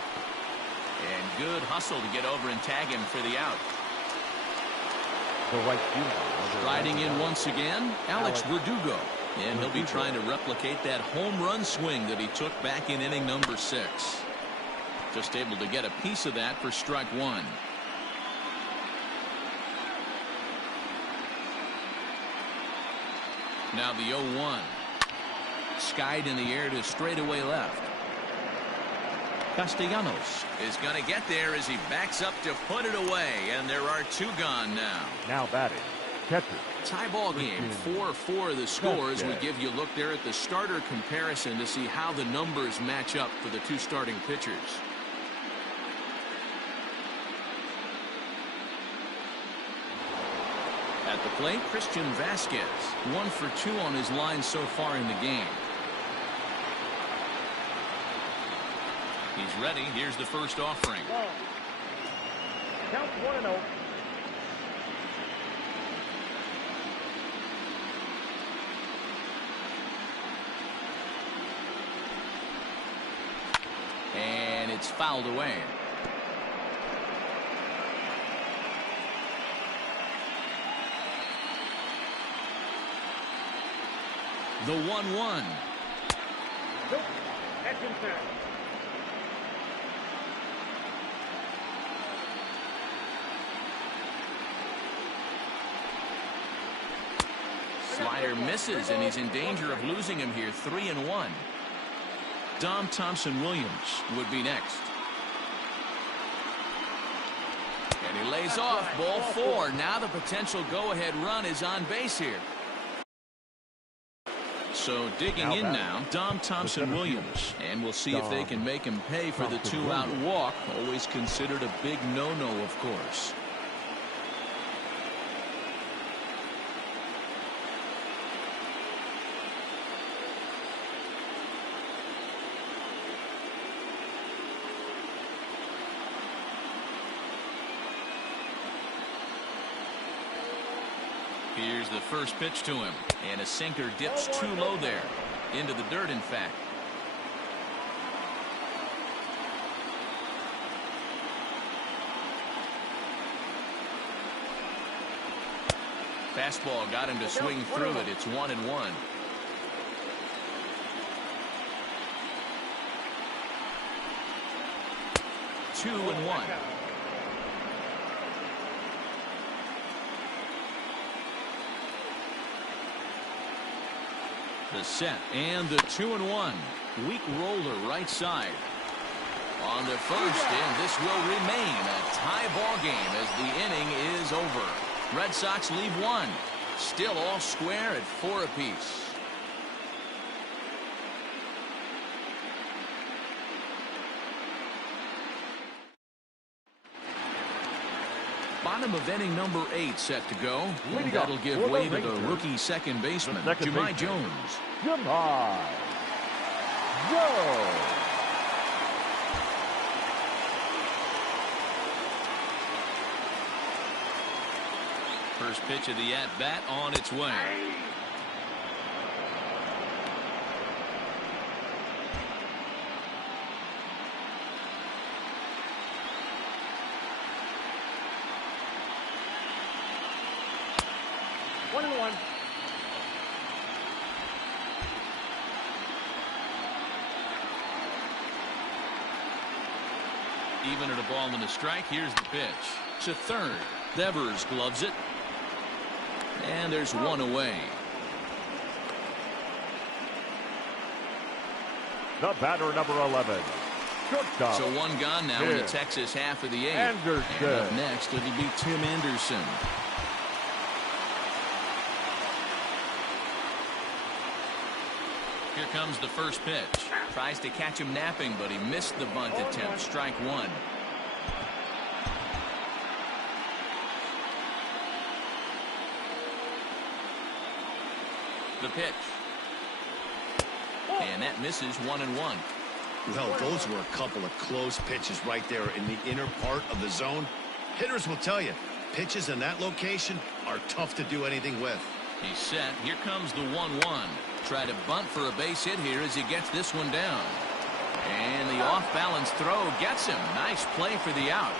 And good hustle to get over and tag him for the out. The right fielder. Riding in once again, Alex Verdugo. And he'll be trying to replicate that home run swing that he took back in inning number 6. Just able to get a piece of that for strike 1. Now the 0-1. Skied in the air to straightaway left. Castellanos is going to get there as he backs up to put it away, and there are 2 gone now. Now batting, catcher. Tie ball game, 4-4 the score as we give you a look there at the starter comparison to see how the numbers match up for the 2 starting pitchers. At the plate, Christian Vasquez, 1 for 2 on his line so far in the game. He's ready. Here's the first offering. Count 1-0. And it's fouled away. The 1-1. Nope. That's inside. Slider misses, and he's in danger of losing him here. 3-1. Dom Thompson-Williams would be next. And he lays off. Ball 4. Now the potential go-ahead run is on base here. So digging in now, Dom Thompson-Williams. And we'll see if they can make him pay for the 2-out walk. Always considered a big no-no, of course. Here's the first pitch to him, and a sinker dips too low there, into the dirt in fact. Fastball got him to swing through it. It's 1-1. Two and one. The set and the 2-1. Weak roller right side. On to first, and this will remain a tie ball game as the inning is over. Red Sox leave 1. Still all square at 4 apiece. Bottom of inning number 8 set to go. And that'll give way to the rookie second baseman, Jahmai Jones. Jahmai Jones. First pitch of the at-bat on its way. Even at a ball and a strike, here's the pitch. To third. Devers gloves it. And there's one away. The batter, number 11. Shortstop. So one gone now in the Texas half of the eighth. Anderson. And up next, it'll be Tim Anderson. Here comes the first pitch. Tries to catch him napping, but he missed the bunt attempt. Strike one. The pitch. And that misses 1-1. Well, those were a couple of close pitches right there in the inner part of the zone. Hitters will tell you, pitches in that location are tough to do anything with. He's set. Here comes the 1-1. Try to bunt for a base hit here as he gets this one down. And the off-balance throw gets him. Nice play for the out.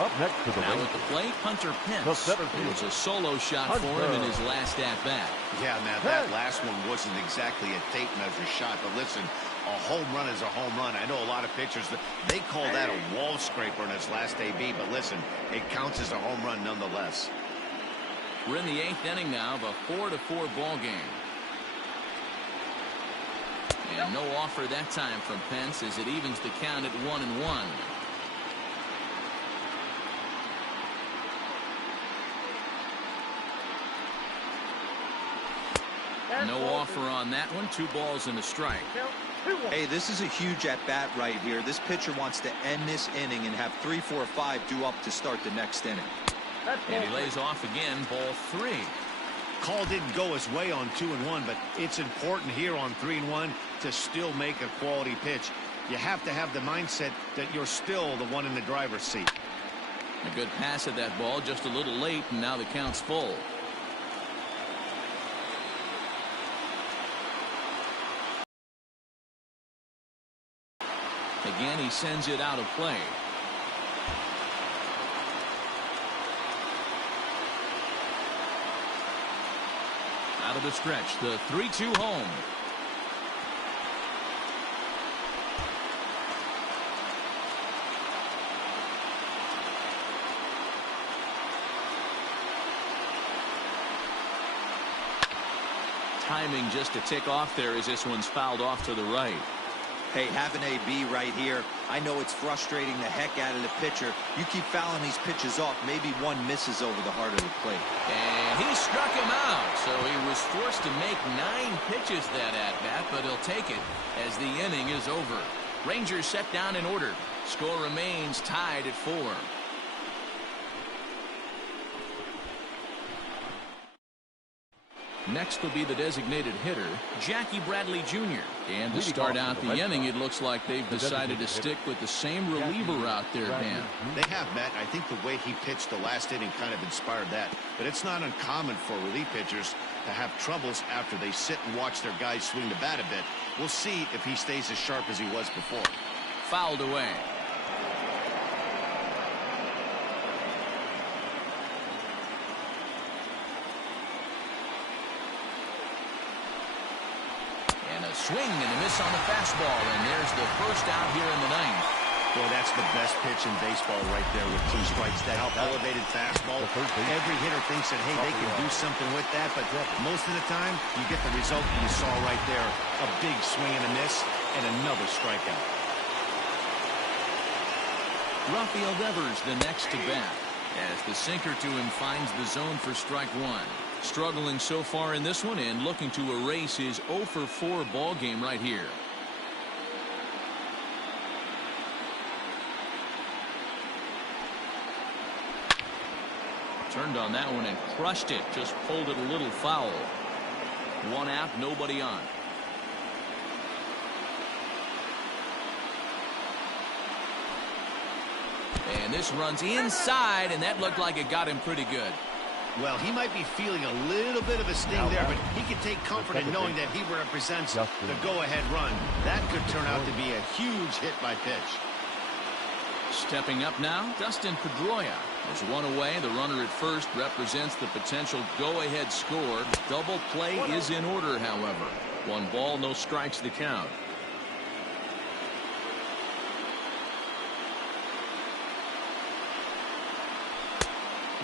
Up next to the now at the plate, Hunter Pence. It was a solo shot for him in his last at-bat. Yeah, Matt, that last one wasn't exactly a tape measure shot, but listen, a home run is a home run. I know a lot of pitchers, they call that a wall scraper in his last AB, but listen, it counts as a home run nonetheless. We're in the eighth inning now of a 4-4 ball game. And no offer that time from Pence as it evens the count at 1-1. No offer on that one. 2 balls and a strike. Hey, this is a huge at-bat right here. This pitcher wants to end this inning and have 3, 4, 5 due up to start the next inning. And he lays off again. Ball 3. Call didn't go his way on 2-1, but it's important here on 3-1 to still make a quality pitch. You have to have the mindset that you're still the one in the driver's seat. A good pass at that ball, just a little late, and now the count's full. Again, he sends it out of play. Out of the stretch, the 3-2 home. Timing just to tick off there as this one's fouled off to the right. Hey, having AB right here, I know it's frustrating the heck out of the pitcher. You keep fouling these pitches off, maybe one misses over the heart of the plate. And he struck him out, so he was forced to make 9 pitches that at-bat, but he'll take it as the inning is over. Rangers set down in order. Score remains tied at 4. Next will be the designated hitter, Jackie Bradley Jr. And to start out the inning, it looks like they've decided to stick with the same reliever out there, Dan. They have, Matt. I think the way he pitched the last inning kind of inspired that. But it's not uncommon for relief pitchers to have troubles after they sit and watch their guys swing the bat a bit. We'll see if he stays as sharp as he was before. Fouled away. Swing and a miss on the fastball, and there's the first out here in the ninth. Boy, that's the best pitch in baseball right there with 2 strikes. That elevated fastball. Every hitter thinks that, hey, they can do something with that, but most of the time, you get the result you saw right there. A big swing and a miss, and another strikeout. Rafael Devers the next to bat, as the sinker to him finds the zone for strike 1. Struggling so far in this one and looking to erase his 0-for-4 ball game right here. Turned on that one and crushed it. Just pulled it a little foul. 1 out, nobody on. And this runs inside, and that looked like it got him pretty good. Well, he might be feeling a little bit of a sting there, but he can take comfort in knowing that he represents the go-ahead run. That could turn out to be a huge hit by pitch. Stepping up now, Dustin Pedroia. There's 1 away. The runner at first represents the potential go-ahead score. Double play is in order, however. 1 ball, no strikes to count.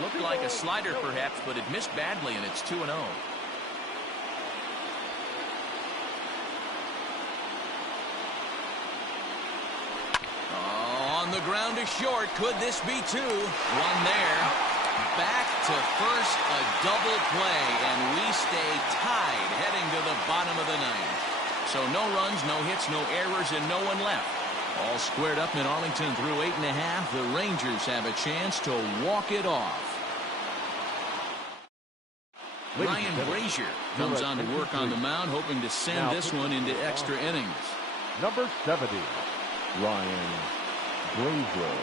Looked like a slider perhaps, but it missed badly, and it's 2-0. On the ground to short. Could this be two? One there. Back to first, a double play, and we stay tied heading to the bottom of the ninth. So no runs, no hits, no errors, and no one left. All squared up in Arlington through 8.5. The Rangers have a chance to walk it off. Ryan Brazier comes on to work on the mound, hoping to send this one into extra innings. Number 70, Ryan Brazier.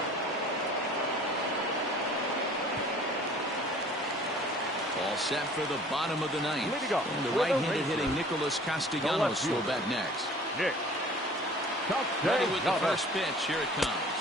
All set for the bottom of the ninth. And the For the right-handed Rangers, hitting Nicholas Castellanos will bat next. Nick Ready with the Castellanos. first pitch. Here it comes.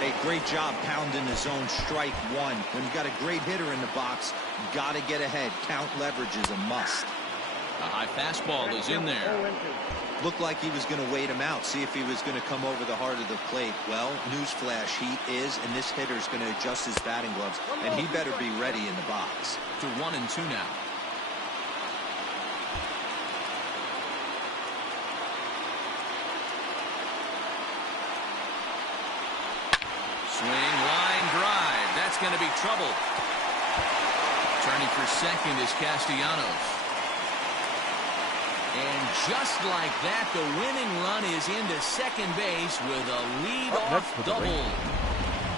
Hey, great job pounding the zone. Strike one. When you got a great hitter in the box, got to get ahead. Count leverage is a must. A high fastball is in there. 0-2. Looked like he was going to wait him out, see if he was going to come over the heart of the plate. Well, newsflash, he is, and this hitter's going to adjust his batting gloves, and he better be ready in the box. To 1-2 now. Swing, line, drive. That's going to be trouble. Turning for second is Castellanos. And just like that, the winning run is into second base with a lead-off double.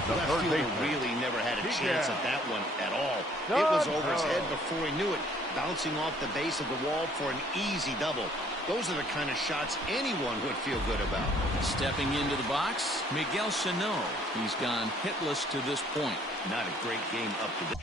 The left fielder really never had a chance at that one at all. It was over his head before he knew it, bouncing off the base of the wall for an easy double. Those are the kind of shots anyone would feel good about. Stepping into the box, Miguel Sano. He's gone hitless to this point. Not a great game up to this.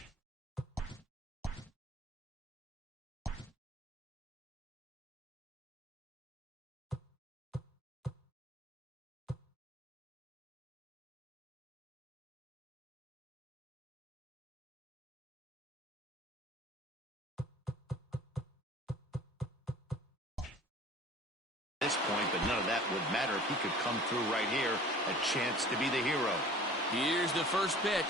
Point, but none of that would matter if he could come through right here. A chance to be the hero. Here's the first pitch.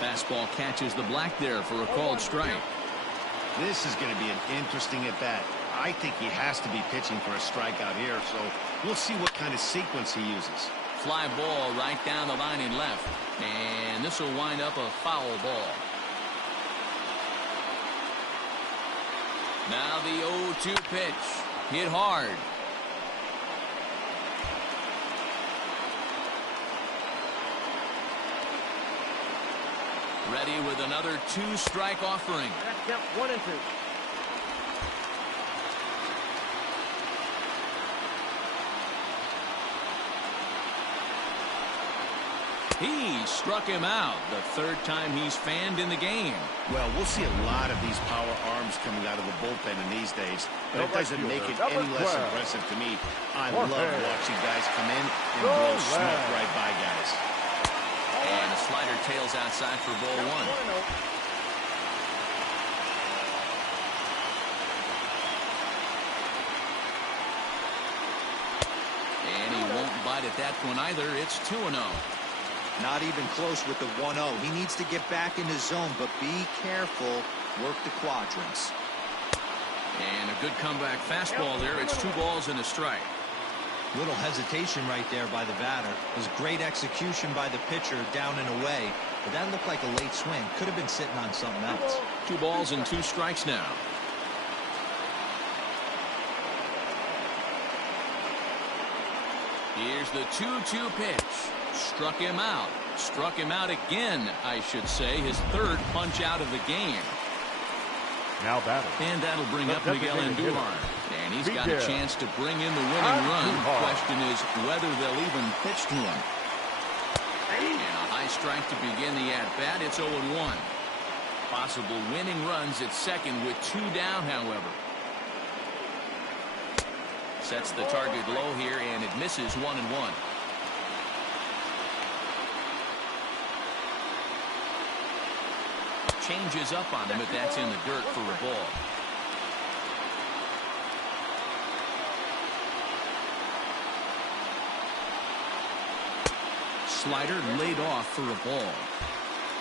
Fastball catches the black there for a called strike. This is going to be an interesting at-bat. I think he has to be pitching for a strikeout here, so we'll see what kind of sequence he uses. Fly ball right down the line and left. And this will wind up a foul ball. Now the 0-2 pitch. Hit hard. Ready with another two-strike offering. That's count 1-2. He struck him out. The third time he's fanned in the game. Well, we'll see a lot of these power arms coming out of the bullpen in these days, but it doesn't make it any less impressive to me. I love watching guys come in and blow smoke right by guys. And a slider tails outside for ball one. 1-0. And he won't bite at that one either. It's 2-0. Not even close with the 1-0. He needs to get back in his zone, but be careful. Work the quadrants. And a good comeback fastball there. It's 2 balls and a strike. Little hesitation right there by the batter. It was great execution by the pitcher down and away, but that looked like a late swing. Could have been sitting on something else. 2 balls and 2 strikes now. Here's the 2-2 pitch. Struck him out. Struck him out again, I should say. His third punch out of the game. Now batting. And that'll bring up Miguel Andujar. And he's got a chance to bring in the winning run. The question is whether they'll even pitch to him. And a high strike to begin the at-bat. It's 0-1. Possible winning runs at second with 2 down, however. Sets the target low here, and it misses 1-1. Changes up on him, but that's in the dirt for a ball. Slider laid off for a ball.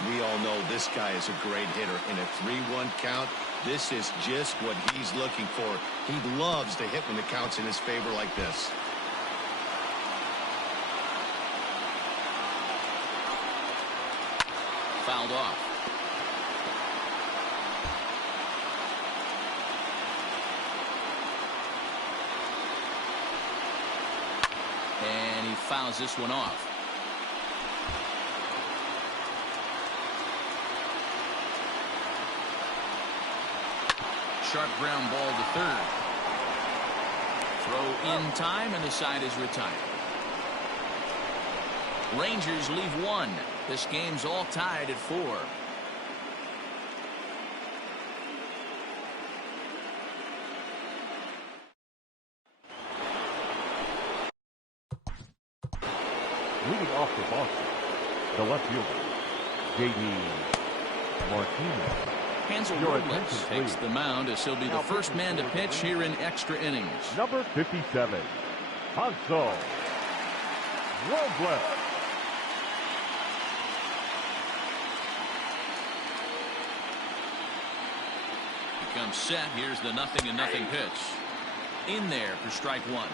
We all know this guy is a great hitter. In a 3-1 count, this is just what he's looking for. He loves to hit when the count's in his favor like this. Fouled off. And he fouls this one off. Sharp ground ball to third. Throw in time, and the side is retired. Rangers leave one. This game's all tied at 4. Leading off for Boston, the left fielder, J.D. Martinez. Hansel Robles takes the mound as he'll be the first man to pitch here in extra innings. Number 57, Hansel Robles. Becomes set. Here's the 0-0 pitch. In there for strike 1.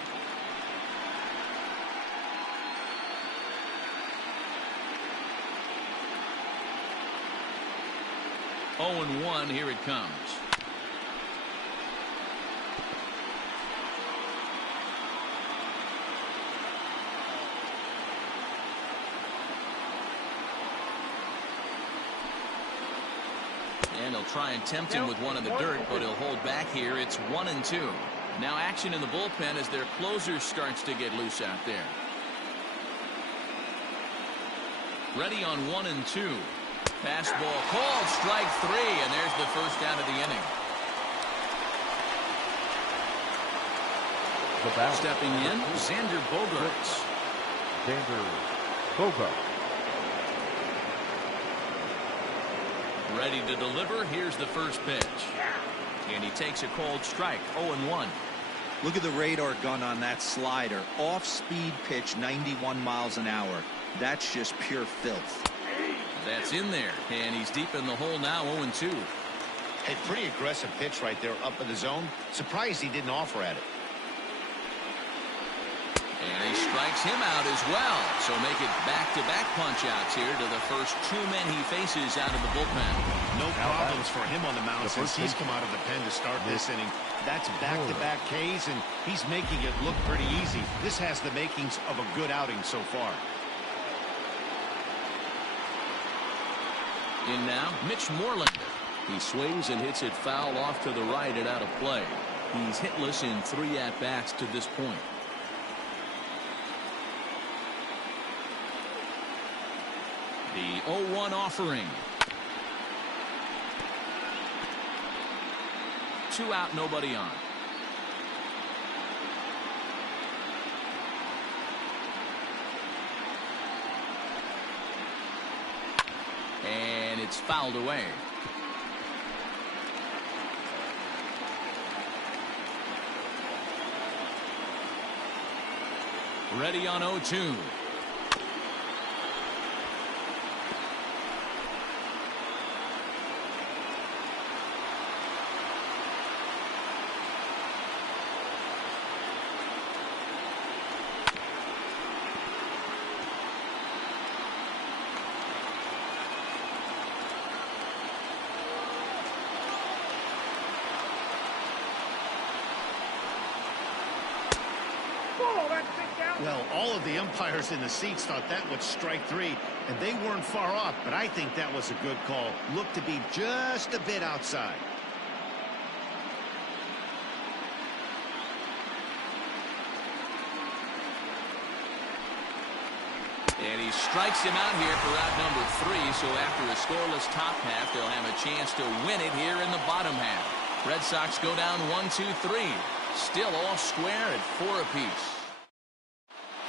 Oh, and 1. Here it comes. And he'll try and tempt him with one in the dirt, but he'll hold back here. It's 1-2. Now action in the bullpen as their closer starts to get loose out there. Ready on 1-2. Fastball called, strike 3, and there's the first out of the inning. Stepping in, Xander Bogaerts. Xander Bogaerts. Ready to deliver. Here's the first pitch. And he takes a called strike. 0-1. Look at the radar gun on that slider. Off-speed pitch, 91 miles an hour. That's just pure filth. That's in there. And he's deep in the hole now. 0-2. A pretty aggressive pitch right there up in the zone. Surprised he didn't offer at it. And he strikes him out as well. So make it back-to-back punch-outs here to the first 2 men he faces out of the bullpen. No problems for him on the mound since he's come out of the pen to start this inning. That's back-to-back Ks, and he's making it look pretty easy. This has the makings of a good outing so far. In now, Mitch Moreland. He swings and hits it foul off to the right and out of play. He's hitless in 3 at-bats to this point. The 0-1 offering. 2 out, nobody on. And it's fouled away. Ready on 0-2. Well, all of the umpires in the seats thought that was strike 3, and they weren't far off, but I think that was a good call. Looked to be just a bit outside. And he strikes him out here for out number 3, so after a scoreless top half, they'll have a chance to win it here in the bottom half. Red Sox go down 1-2-3. Still all square at 4 apiece.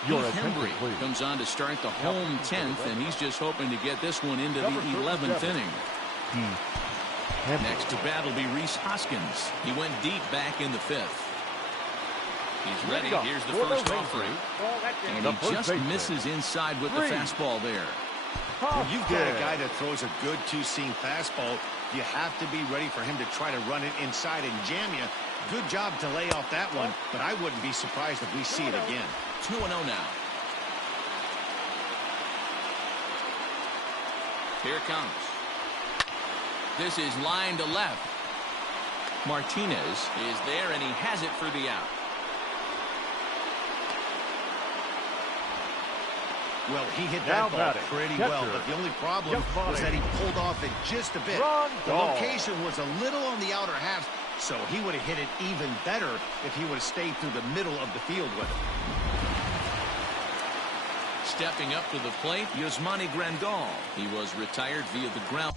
Heath Hembry comes on to start the home 10th, and he's just hoping to get this one into the 11th inning. Next to bat will be Rhys Hoskins. He went deep back in the 5th. He's ready. Here's the first offering. And he just misses inside with the fastball there. When you've got a guy that throws a good two-seam fastball, you have to be ready for him to try to run it inside and jam you. Good job to lay off that one, but I wouldn't be surprised if we see it again. 2-0 now. Here it comes. This is line to left. Martinez is there, and he has it for the out. Well, he hit that ball pretty well, but the only problem was that he pulled off it just a bit. The location was a little on the outer half, so he would have hit it even better if he would have stayed through the middle of the field with it. Stepping up to the plate, Yasmani Grandal. He was retired via the ground.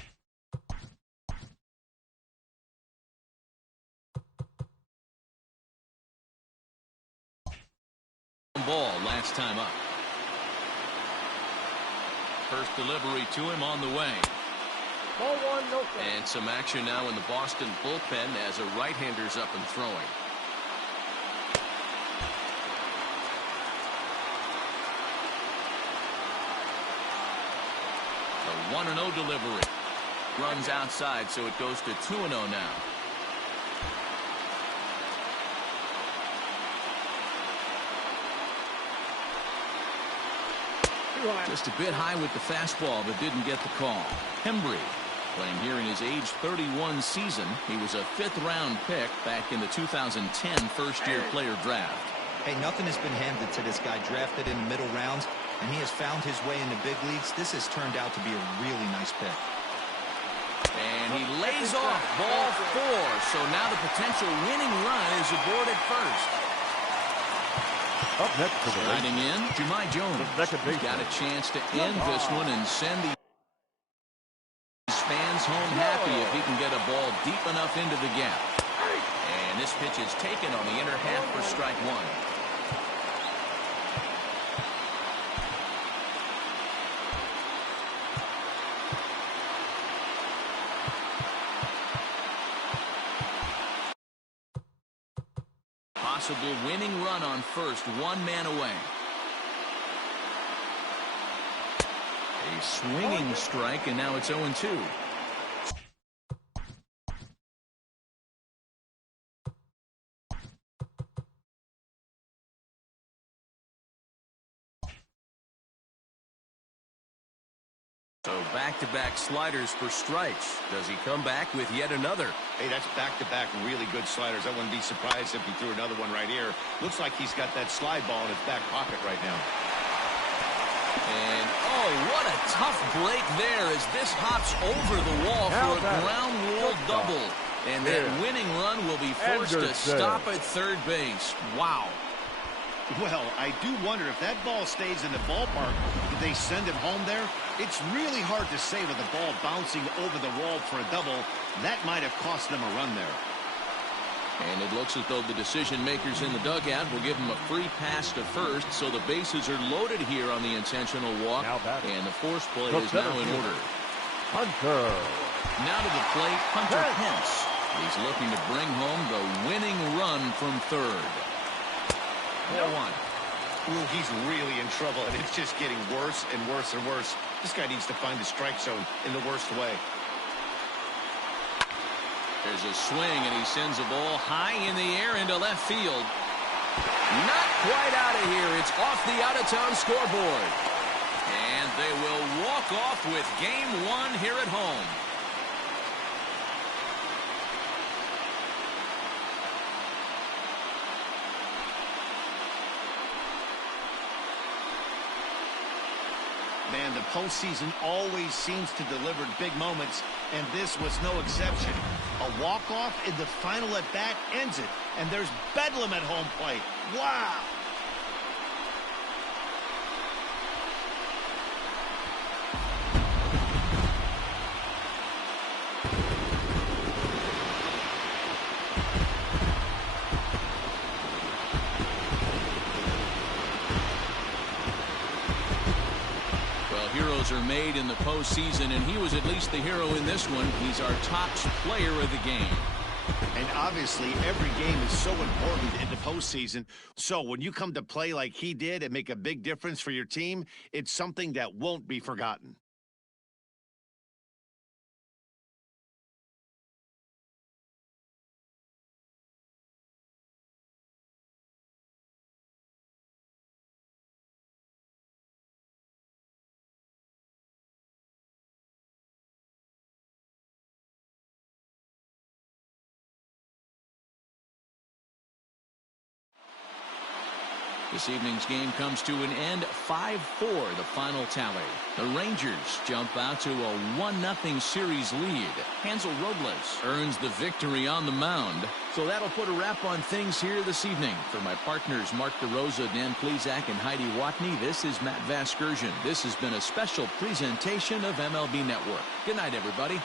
Ball last time up. First delivery to him on the way. Ball one, no throw. And some action now in the Boston bullpen as a right-hander's up and throwing. The 1-0 delivery. Runs outside, so it goes to 2-0 now. Just a bit high with the fastball, but didn't get the call. Hembry, playing here in his age 31 season. He was a fifth-round pick back in the 2010 first-year player draft. Hey, nothing has been handed to this guy. Drafted in the middle rounds, and he has found his way in the big leagues. This has turned out to be a really nice pick. And he lays off ball 4, so now the potential winning run is aboard at first. Up next for the Riding in, Jahmai Jones. He's got a chance to end this one and send these fans home happy if he can get a ball deep enough into the gap. And this pitch is taken on the inner half for strike 1. Possible winning run on first, 1 man away. A swinging strike, and now it's 0-2. So back-to-back sliders for strikes. Does he come back with yet another? Hey, that's back-to-back really good sliders. I wouldn't be surprised if he threw another one right here. Looks like he's got that slide ball in his back pocket right now. And, oh, what a tough break there as this hops over the wall for a ground rule double. And that winning run will be forced to stop at third base. Wow. Well, I do wonder if that ball stays in the ballpark, did they send him home there? It's really hard to say with the ball bouncing over the wall for a double. That might have cost them a run there. And it looks as though the decision makers in the dugout will give him a free pass to first, so the bases are loaded here on the intentional walk. And the force play is now in order. Hunter. Now to the plate, Hunter Pence. He's looking to bring home the winning run from third. 4-1. Ooh, he's really in trouble, and it's just getting worse and worse and worse. This guy needs to find the strike zone in the worst way. There's a swing, and he sends a ball high in the air into left field. Not quite out of here. It's off the out-of-town scoreboard. And they will walk off with Game 1 here at home. Man, the postseason always seems to deliver big moments, and this was no exception. A walk-off in the final at-bat ends it, and there's bedlam at home plate. Wow! Heroes are made in the postseason, and he was at least the hero in this one. He's our top player of the game. And obviously, every game is so important in the postseason. So when you come to play like he did and make a big difference for your team, it's something that won't be forgotten. This evening's game comes to an end 5-4, the final tally. The Rangers jump out to a 1-0 series lead. Hansel Robles earns the victory on the mound. So that'll put a wrap on things here this evening. For my partners Mark DeRosa, Dan Plesac, and Heidi Watney, this is Matt Vasgersian. This has been a special presentation of MLB Network. Good night, everybody.